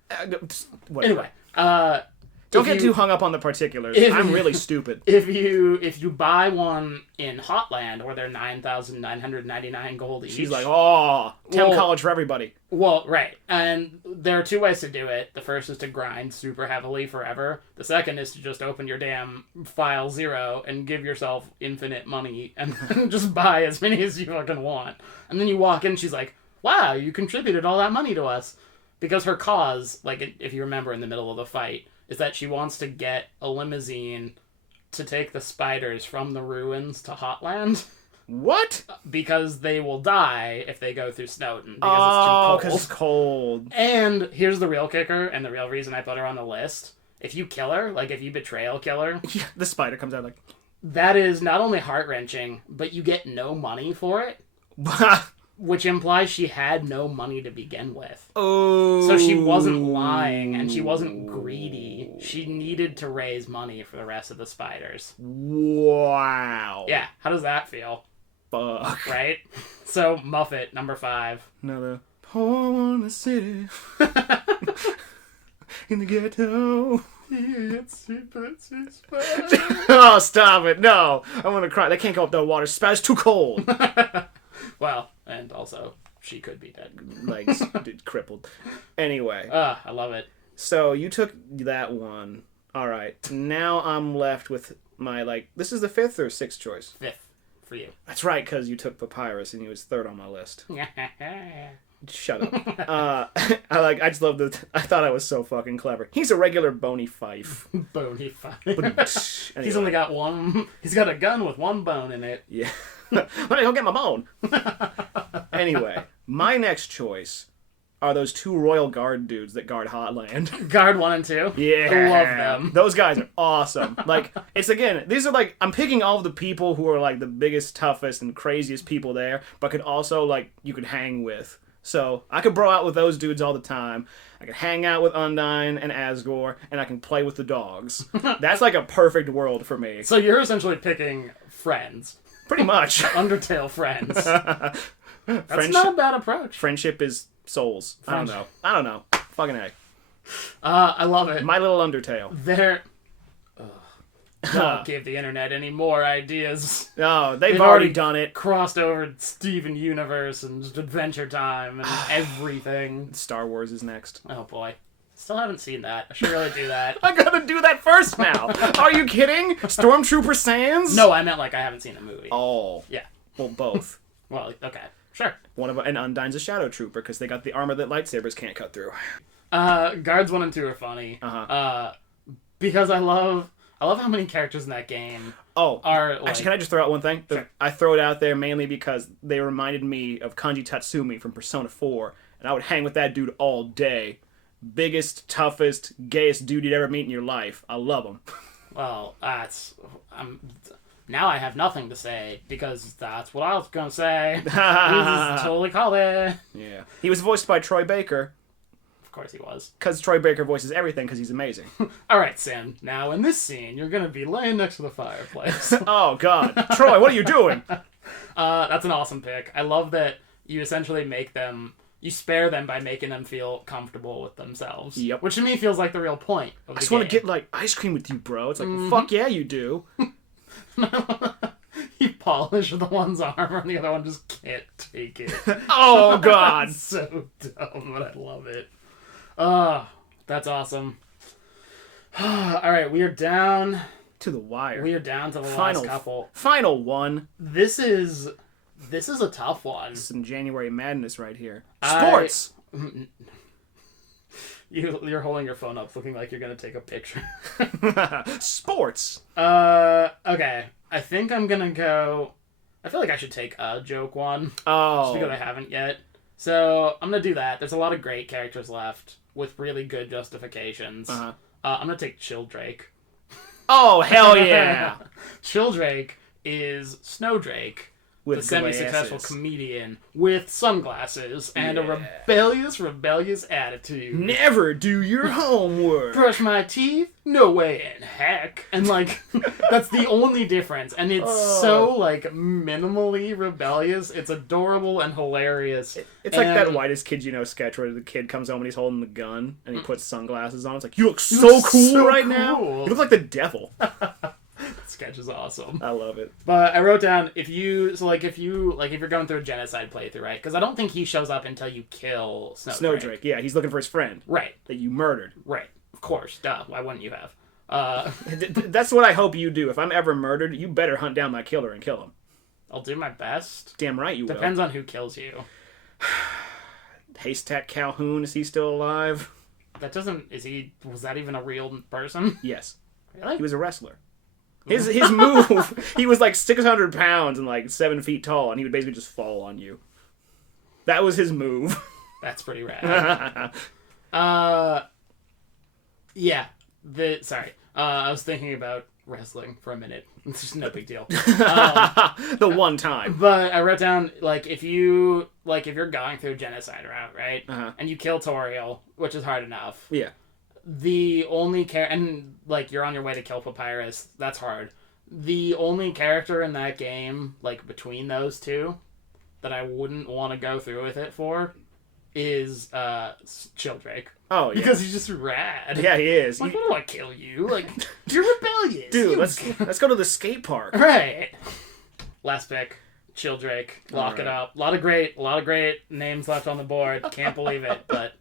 Anyway, don't get too hung up on the particulars. I'm really stupid. If you buy one in Hotland, where they're 9,999 gold each, she's like, "Oh, college for everybody." Well, right, and there are 2 ways to do it. The first is to grind super heavily forever. The second is to just open your damn file 0 and give yourself infinite money and just buy as many as you fucking want. And then you walk in, she's like, "Wow, you contributed all that money to us," because her cause, like if you remember in the middle of the fight, is that she wants to get a limousine to take the spiders from the ruins to Hotland. What? Because they will die if they go through Snowden. Because because it's cold. And here's the real kicker, and the real reason I put her on the list. If you kill her, like if you betrayal kill her... Yeah, the spider comes out like... That is not only heart-wrenching, but you get no money for it. Which implies she had no money to begin with. Oh. So she wasn't lying, and she wasn't greedy. She needed to raise money for the rest of the spiders. Wow. Yeah, how does that feel? Fuck. Right? So, Muffet, number 5. Another poor in the city. In the ghetto. Oh, stop it. No. I want to cry. They can't go up the water. Spouts too cold. Well, and also, she could be dead. Legs crippled. Anyway. I love it. So, you took that one. All right. Now I'm left with my, this is the 5th or 6th choice? 5th. For you. That's right, because you took Papyrus and he was 3rd on my list. Shut up. I just love I thought I was so fucking clever. He's a regular Bony Fife. Bony Fife. Anyway. He's only got one. He's got a gun with one bone in it. Yeah. Let me go get my bone. Anyway, my next choice are those 2 Royal Guard dudes that guard Hotland. Guard 1 and 2? Yeah. I love them. Those guys are awesome. It's again, these are I'm picking all of the people who are the biggest, toughest, and craziest people there, but could also, you could hang with. So, I could bro out with those dudes all the time. I could hang out with Undyne and Asgore, and I can play with the dogs. That's a perfect world for me. So you're essentially picking friends. Pretty much. Undertale friends. That's not a bad approach. Friendship is souls. I don't know. Fucking A. I love it. My little Undertale. Don't give the internet any more ideas. No, they've already done it. Crossed over Steven Universe and Adventure Time and everything. Star Wars is next. Oh boy. Still haven't seen that. I should really do that. I gotta do that first now. Are you kidding? Stormtrooper Sans? No, I meant I haven't seen a movie. Oh. Yeah. Well, both. Well, okay. Sure. And Undyne's a Shadow Trooper because they got the armor that lightsabers can't cut through. Guards 1 and 2 are funny. Because I love how many characters in that game are... Actually, can I just throw out one thing? Sure. I throw it out there mainly because they reminded me of Kanji Tatsumi from Persona 4, and I would hang with that dude all day. Biggest, toughest, gayest dude you'd ever meet in your life. I love him. Well, now I have nothing to say, because that's what I was going to say. This is totally called it. Yeah. He was voiced by Troy Baker. Of course he was. Because Troy Baker voices everything because he's amazing. Alright, Sam. Now, in this scene, you're going to be laying next to the fireplace. Oh, God. Troy, what are you doing? That's an awesome pick. I love that you essentially you spare them by making them feel comfortable with themselves. Yep. Which to me feels like the real point of the I just game. want to get, ice cream with you, bro. It's well, fuck yeah, you do. You polish the one's arm and the other one just can't take it. Oh, God. That's so dumb, but I love it. That's awesome. Alright, we are down... To the wire. We are down to the last couple. Final one. This is a tough one. Some January madness right here. Sports! You're holding your phone up looking like you're going to take a picture. Sports! Okay. I think I'm going to go... I feel like I should take a joke one. Oh. Just because I haven't yet. So, I'm going to do that. There's a lot of great characters left with really good justifications. I'm going to take Childrake. Oh, hell yeah! Childrake is Snowdrake, with the semi-successful comedian with sunglasses and a rebellious attitude. Never do your homework. Brush my teeth? No way in heck. And that's the only difference. And it's so minimally rebellious. It's adorable and hilarious. It's like that Whitest Kid You Know sketch where the kid comes home and he's holding the gun and he puts sunglasses on. It's like, you look so cool right now. You look like the devil. Sketch is awesome. I love it. But I wrote down if you're going through a genocide playthrough, right? Because I don't think he shows up until you kill Snowdrake. Yeah, he's looking for his friend. Right. That you murdered. Right. Of course. Duh. Why wouldn't you have? That's what I hope you do. If I'm ever murdered, you better hunt down my killer and kill him. I'll do my best. Damn right you will. Depends on who kills you. Haystack Calhoun, is he still alive? That doesn't... Was that even a real person? Yes. Really? He was a wrestler. His move, he was like 600 pounds and like 7 feet tall, and he would basically just fall on you. That was his move. That's pretty rad. Yeah. I was thinking about wrestling for a minute. It's just no big deal. The one time. But I wrote down, like, if you're going through a genocide route, right? Uh-huh. And you kill Toriel, which is hard enough. Yeah. The only and like you're on your way to kill Papyrus, that's hard. The only character in that game, like between those two, that I wouldn't want to go through with it for, is Childrake. Oh yeah, because he's just rad. Yeah, he is. Like, what do I kill you? Like, you're rebellious, dude. Let's go to the skate park. Right. Last pick, Childrake. Lock it right. up. A lot of great names left on the board. Can't believe it, but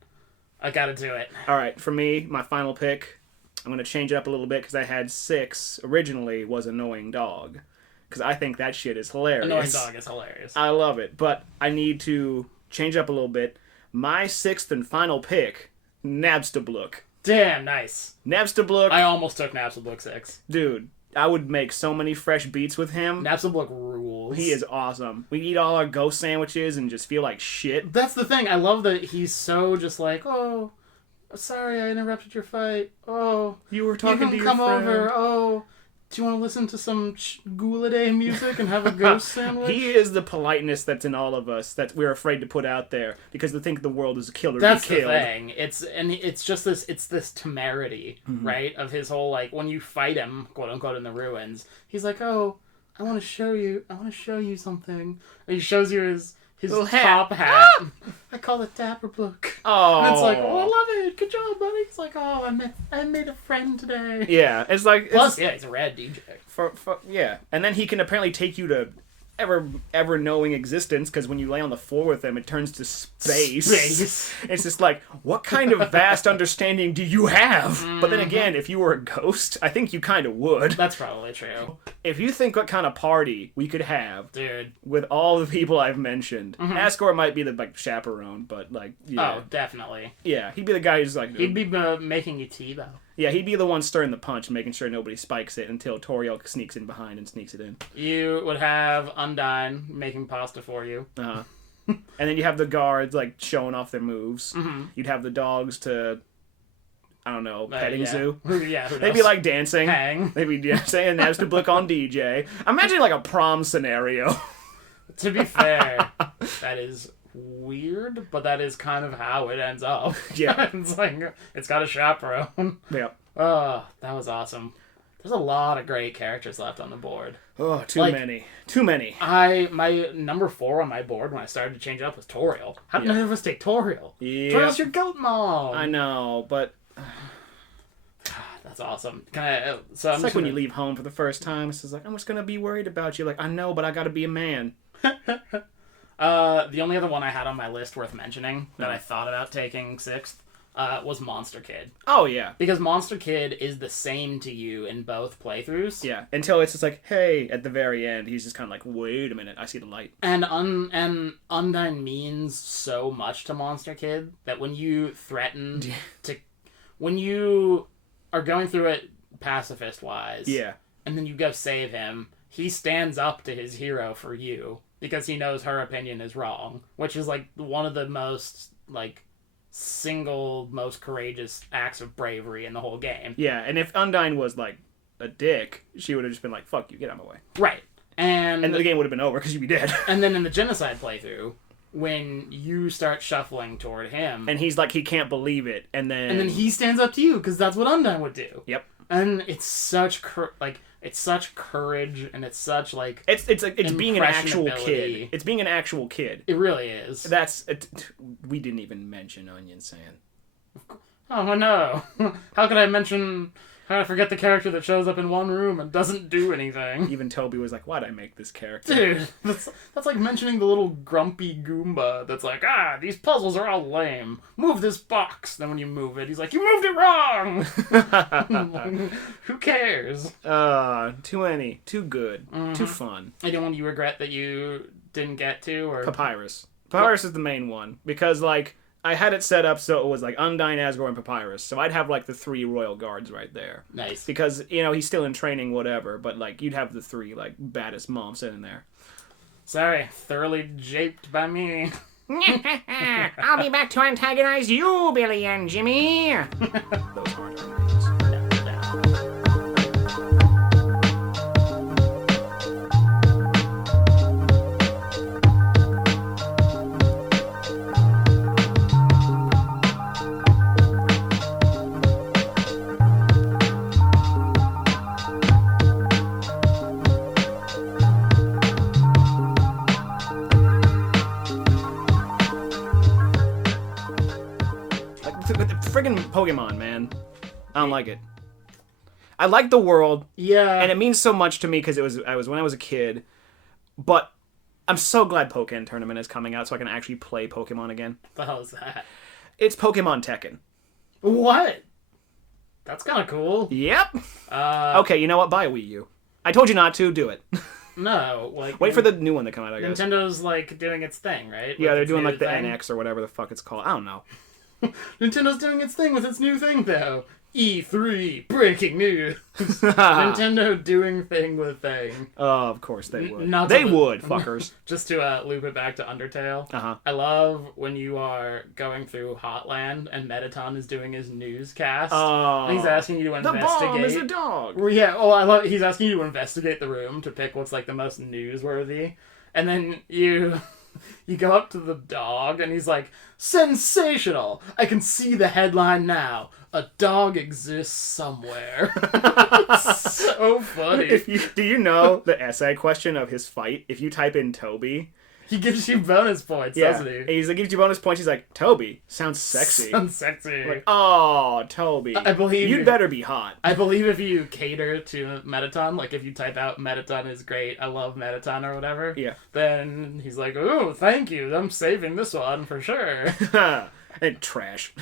I gotta do it. All right, for me, my final pick, I'm gonna change it up a little bit because I had 6 originally. Was Annoying Dog, because I think that shit is hilarious. Annoying Dog is hilarious. I love it, but I need to change up a little bit. My 6th and final pick, Nabstablook. Damn, nice. Nabstablook. I almost took Nabstablook 6. Dude, I would make so many fresh beats with him. Nabstablook rules. He is awesome. We eat all our ghost sandwiches and just feel like shit. That's the thing. I love that he's so just like, oh, sorry I interrupted your fight. Oh, you were talking to your come friend. over. Oh, do you want to listen to some Ghouladay music and have a ghost sandwich? He is the politeness that's in all of us that we're afraid to put out there because they think the world is a killer. That's to be the killed. thing. It's just this temerity, right? Of his whole, like, when you fight him, quote unquote, in the ruins, he's like, oh, I want to show you something. And he shows you his top hat. I call it Dapperbook. Oh, and it's like, oh, I love it. Good job, buddy. It's like, oh, I made a friend today. Yeah, it's like plus, yeah, he's a rad DJ. Yeah, and then he can apparently take you to ever knowing existence because when you lay on the floor with him, it turns to space. It's just like, what kind of vast understanding do you have? Mm-hmm. But then again, if you were a ghost, I think you kind of would. That's probably true. If you think what kind of party we could have, dude, with all the people I've mentioned, Asgore might be the chaperone, but like, yeah. Oh, definitely. Yeah, he'd be the guy who's like, he'd be making you tea though. Yeah, he'd be the one stirring the punch and making sure nobody spikes it until Toriel sneaks in behind and sneaks it in. You would have Undyne making pasta for you. Uh-huh. And then you have the guards, like, showing off their moves. Mm-hmm. You'd have the dogs to, I don't know, petting yeah. zoo. Yeah, they'd be, like, dancing. Hang. They'd be dancing, and Nabstablook on DJ. Imagine, like, a prom scenario. To be fair, that is weird, but that is kind of how it ends up. Yeah. It's like, it's got a chaperone. Yeah. Oh, that was awesome. There's a lot of great characters left on the board. Oh, too many. Too many. My number 4 on my board when I started to change up was Toriel. How did none of us take Toriel? Yeah. Toriel's your goat mom. I know, but that's awesome. It's like when you leave home for the first time. It's just like, I'm just gonna be worried about you. Like, I know, but I gotta be a man. The only other one I had on my list worth mentioning that I thought about taking 6th was Monster Kid. Oh, yeah. Because Monster Kid is the same to you in both playthroughs. Yeah, until it's just like, hey, at the very end, he's just kind of like, wait a minute, I see the light. And Undyne means so much to Monster Kid that when you threaten when you are going through it pacifist-wise, yeah, and then you go save him, he stands up to his hero for you because he knows her opinion is wrong, which is, like, one of the most, like, single most courageous acts of bravery in the whole game. Yeah, and if Undyne was like a dick, she would have just been like, fuck you, get out of my way. Right. And the game would have been over because you'd be dead. And then in the genocide playthrough, when you start shuffling toward him, and he's like, he can't believe it, and then he stands up to you because that's what Undyne would do. Yep. And it's such it's such courage, and it's such, like, it's being an actual kid. It's being an actual kid. It really is. We didn't even mention Onion Sand. Oh no! How could I forget the character that shows up in one room and doesn't do anything? Even Toby was like, why'd I make this character? Dude, that's like mentioning the little grumpy Goomba that's like, these puzzles are all lame. Move this box. Then when you move it, he's like, you moved it wrong! Who cares? Too many. Too good. Mm-hmm. Too fun. Anyone you regret that you didn't get to? Or Papyrus. Papyrus is the main one. Because, like, I had it set up so it was like Undyne, Asgore, and Papyrus. So I'd have like the 3 royal guards right there. Nice. Because, he's still in training, whatever, but like you'd have the 3 like baddest mobs in there. Sorry, thoroughly japed by me. I'll be back to antagonize you, Billy and Jimmy. Those aren't our names. Friggin' Pokemon, man. I don't like it. I like the world. Yeah. And it means so much to me because I was when I was a kid. But I'm so glad Pokken Tournament is coming out so I can actually play Pokemon again. What the hell is that? It's Pokemon Tekken. What? That's kind of cool. Yep. Okay, you know what? Buy a Wii U. I told you not to. Do it. No, like... Wait for the new one to come out, I guess. Nintendo like, doing its thing, right? Yeah, they're doing, like, the thing. NX or whatever the fuck it's called. I don't know. Nintendo's doing its thing with its new thing, though. E3, breaking news. Nintendo doing thing with thing. Oh, of course they would. They would, fuckers. Just to loop it back to Undertale. Uh-huh. I love when you are going through Hotland and Mettaton is doing his newscast. Oh. And he's asking you to investigate. The bomb is a dog. Well, yeah, I love. He's asking you to investigate the room to pick what's like the most newsworthy, and then you go up to the dog and he's like, sensational! I can see the headline now. A dog exists somewhere. It's so funny. Do you know the essay question of his fight? If you type in Toby, he gives you bonus points, doesn't he? He gives you bonus points. He's like, Toby sounds sexy. Sounds sexy. Like, oh, Toby. I believe you'd better be hot. I believe if you cater to Mettaton, like if you type out Mettaton is great, I love Mettaton or whatever. Yeah. Then he's like, oh, thank you. I'm saving this one for sure. And trash.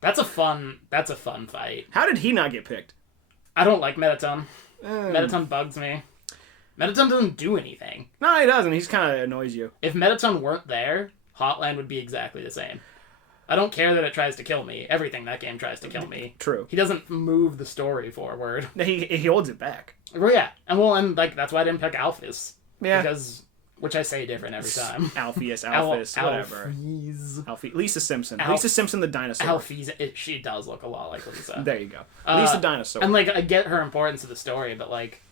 That's a fun fight. How did he not get picked? I don't like Mettaton. Mettaton bugs me. Mettaton doesn't do anything. No, he doesn't. He's kind of annoys you. If Mettaton weren't there, Hotland would be exactly the same. I don't care that it tries to kill me. Everything that game tries to kill me. True. He doesn't move the story forward. He holds it back. Well, yeah. And like that's why I didn't pick Alphys. Yeah. Because... Which I say different every time. Alpheus, whatever. Alphys. Lisa Simpson. Lisa Simpson the dinosaur. Alphys. She does look a lot like Lisa. There you go. Lisa dinosaur. And like I get her importance to the story, but like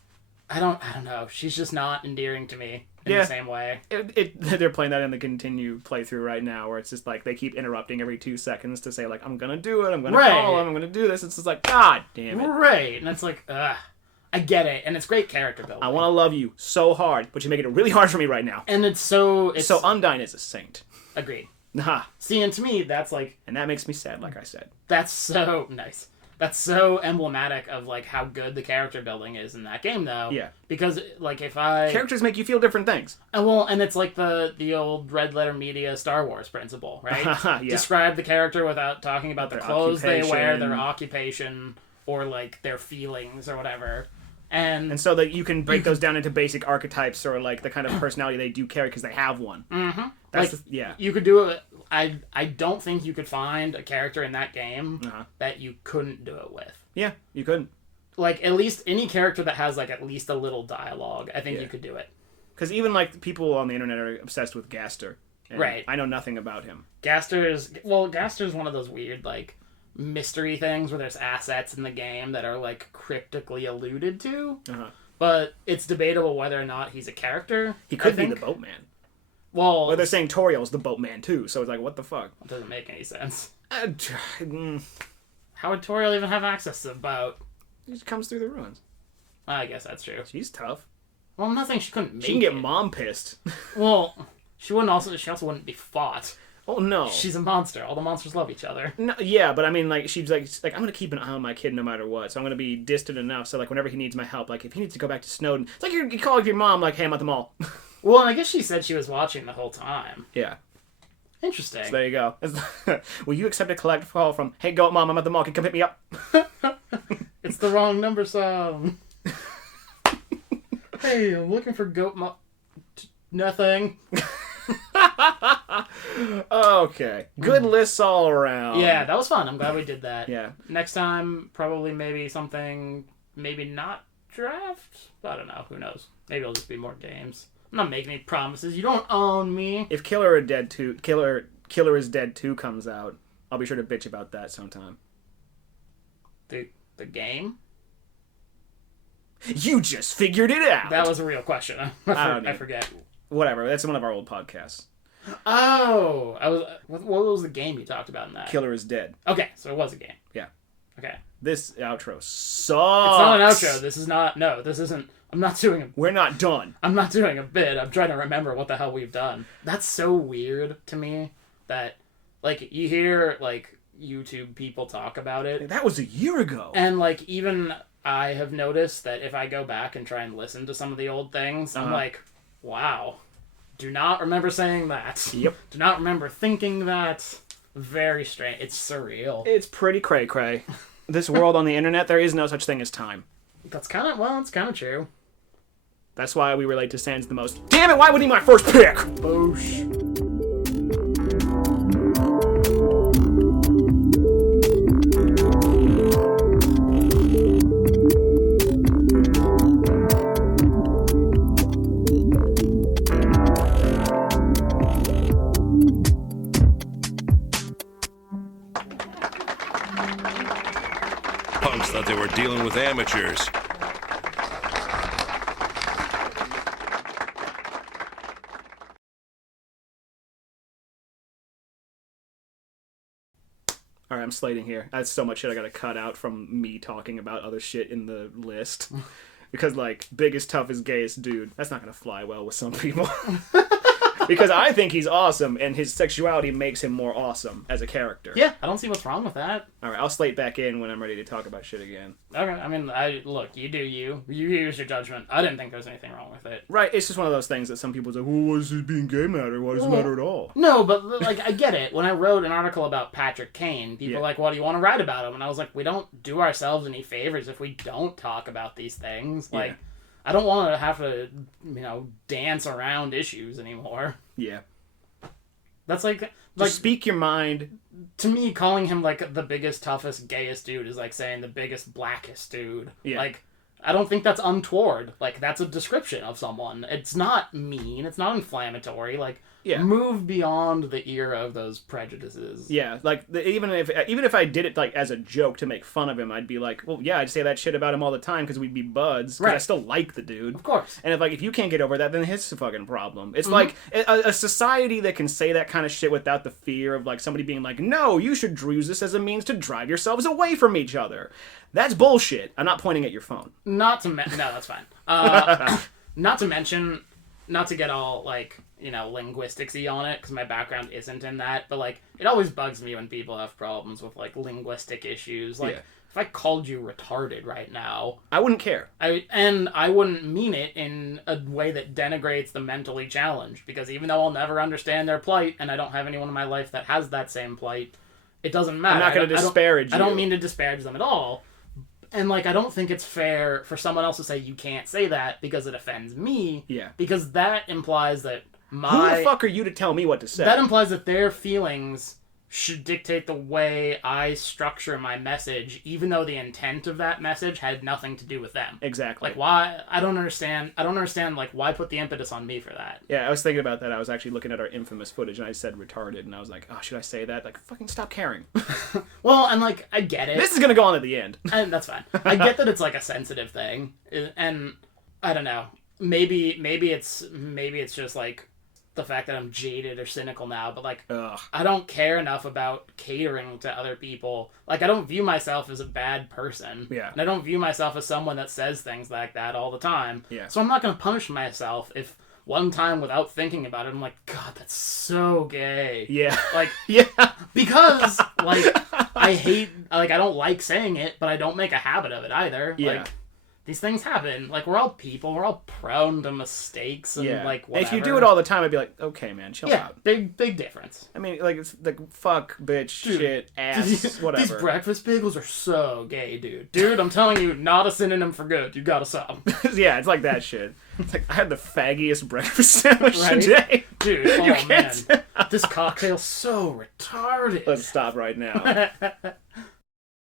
I don't know. She's just not endearing to me in the same way. They're playing that in the continue playthrough right now, where it's just like they keep interrupting every 2 seconds to say like, I'm gonna do it, I'm gonna call him, I'm gonna do this. It's just like, God damn it. Right. And it's like, ugh. I get it, and it's great character building. I want to love you so hard, but you're making it really hard for me right now. And it's so Undyne is a saint. Agreed. Nah. See, and to me, that's like... And that makes me sad, like I said. That's so... Nice. That's so emblematic of, like, how good the character building is in that game, though. Yeah. Because, like, if I... Characters make you feel different things. And it's like the old Red Letter Media Star Wars principle, right? Yeah. Describe the character without talking about the clothes they wear, their occupation, or, like, their feelings or whatever. And so that you can break those down into basic archetypes or like the kind of personality they do carry because they have one. Mm-hmm. That's like, you could do it. I don't think you could find a character in that game that you couldn't do it with. Yeah, you couldn't. Like at least any character that has like at least a little dialogue, I think you could do it. Because even like people on the internet are obsessed with Gaster. Right. I know nothing about him. Gaster's one of those weird like mystery things where there's assets in the game that are like cryptically alluded to, but it's debatable whether or not he's a character. He could be the boatman. Well, they're saying Toriel's the boatman too, so it's like, what the fuck? It doesn't make any sense. How would Toriel even have access to the boat? He just comes through the ruins. I guess that's true. She's tough. Well, I'm not saying she couldn't make it. She can get mom pissed. Well, she also wouldn't be fought. Oh, no. She's a monster. All the monsters love each other. No, yeah, but I mean, like, she's like, I'm going to keep an eye on my kid no matter what, so I'm going to be distant enough, so, like, whenever he needs my help, like, if he needs to go back to Snowden, it's like you call your mom, like, hey, I'm at the mall. Well, I guess she said she was watching the whole time. Yeah. Interesting. So there you go. Will you accept a collect call from, hey, go, mom, I'm at the mall, can you come pick me up? It's the wrong number song. Hey, I'm looking for goat mom. Nothing. Okay. Good lists all around. Yeah, that was fun. I'm glad we did that. Yeah. Next time, probably maybe something, maybe not draft. I don't know. Who knows? Maybe it'll just be more games. I'm not making any promises. You don't own me. If Killer is Dead 2 comes out, I'll be sure to bitch about that sometime. The game? You just figured it out. That was a real question. I forget. Whatever. That's one of our old podcasts. Oh, what was the game you talked about in that? Killer is Dead. Okay, so it was a game. Yeah. Okay. This outro sucks. It's not an outro. This is not. No, this isn't. I'm not doing a. We're not done. I'm not doing a bit. I'm trying to remember what the hell we've done. That's so weird to me that, like, you hear, like, YouTube people talk about it. That was a year ago. And, like, even I have noticed that if I go back and try and listen to some of the old things, I'm like, wow. Do not remember saying that. Yep. Do not remember thinking that. Very strange. It's surreal. It's pretty cray-cray. This world on the internet, there is no such thing as time. That's kind of, well, it's kind of true. That's why we relate to Sans the most. Damn it, why would he be my first pick? Boosh. Punks thought they were dealing with amateurs. Alright, I'm slating here. That's so much shit I gotta cut out from me talking about other shit in the list. Because, like, biggest, toughest, gayest dude, that's not gonna fly well with some people. Because I think he's awesome, and his sexuality makes him more awesome as a character. Yeah, I don't see what's wrong with that. Alright, I'll slate back in when I'm ready to talk about shit again. Okay, I mean, look, you do you. You use your judgment. I didn't think there was anything wrong with it. Right, it's just one of those things that some people say, well, why does this being gay matter? Why does it matter at all? No, but, like, I get it. When I wrote an article about Patrick Kane, people were like, what do you want to write about him? And I was like, we don't do ourselves any favors if we don't talk about these things. Like, I don't want to have to, dance around issues anymore. Yeah. That's like speak your mind. To me, calling him like the biggest, toughest, gayest dude is like saying the biggest, blackest dude. Yeah. Like, I don't think that's untoward. Like, that's a description of someone. It's not mean. It's not inflammatory. Like, move beyond the era of those prejudices. Yeah, like even if I did it like as a joke to make fun of him, I'd be like, well, yeah, I'd say that shit about him all the time because we'd be buds. Because I still like the dude, of course. And if you can't get over that, then it's a fucking problem. It's like a society that can say that kind of shit without the fear of like somebody being like, no, you should use this as a means to drive yourselves away from each other. That's bullshit. I'm not pointing at your phone. No, that's fine. Not to mention, not to get all like, linguistics-y on it, because my background isn't in that, but, like, it always bugs me when people have problems with, like, linguistic issues. Like, if I called you retarded right now... I wouldn't care. I wouldn't mean it in a way that denigrates the mentally challenged, because even though I'll never understand their plight, and I don't have anyone in my life that has that same plight, it doesn't matter. I'm not going to disparage you. I don't mean to disparage them at all. And, like, I don't think it's fair for someone else to say you can't say that because it offends me. Yeah. Because that implies that who the fuck are you to tell me what to say? That implies that their feelings should dictate the way I structure my message, even though the intent of that message had nothing to do with them. Exactly. Like, why? I don't understand, like, why put the impetus on me for that? Yeah, I was thinking about that. I was actually looking at our infamous footage, and I said retarded, and I was like, oh, should I say that? Like, fucking stop caring. Well, and, like, I get it. This is gonna go on at the end. And that's fine. I get that it's, like, a sensitive thing, and I don't know. Maybe it's just, like, the fact that I'm jaded or cynical now, but like, I don't care enough about catering to other people. Like, I don't view myself as a bad person. Yeah. And I don't view myself as someone that says things like that all the time. Yeah. So I'm not going to punish myself if one time without thinking about it, I'm like, God, that's so gay. Yeah. Like, yeah. Because, like, I don't like saying it, but I don't make a habit of it either. Yeah. Like, these things happen. Like, we're all people. We're all prone to mistakes and, like, whatever. If you do it all the time, I'd be like, okay, man, chill out. Big difference. I mean, like, it's like, fuck, bitch, Dude, shit, ass, whatever. These breakfast bagels are so gay, dude. Dude, I'm telling you, not a synonym for good. You gotta stop. Yeah, it's like that shit. It's like, I had the faggiest breakfast sandwich Right? today. Dude, oh man. This cocktail's so retarded. Let's stop right now.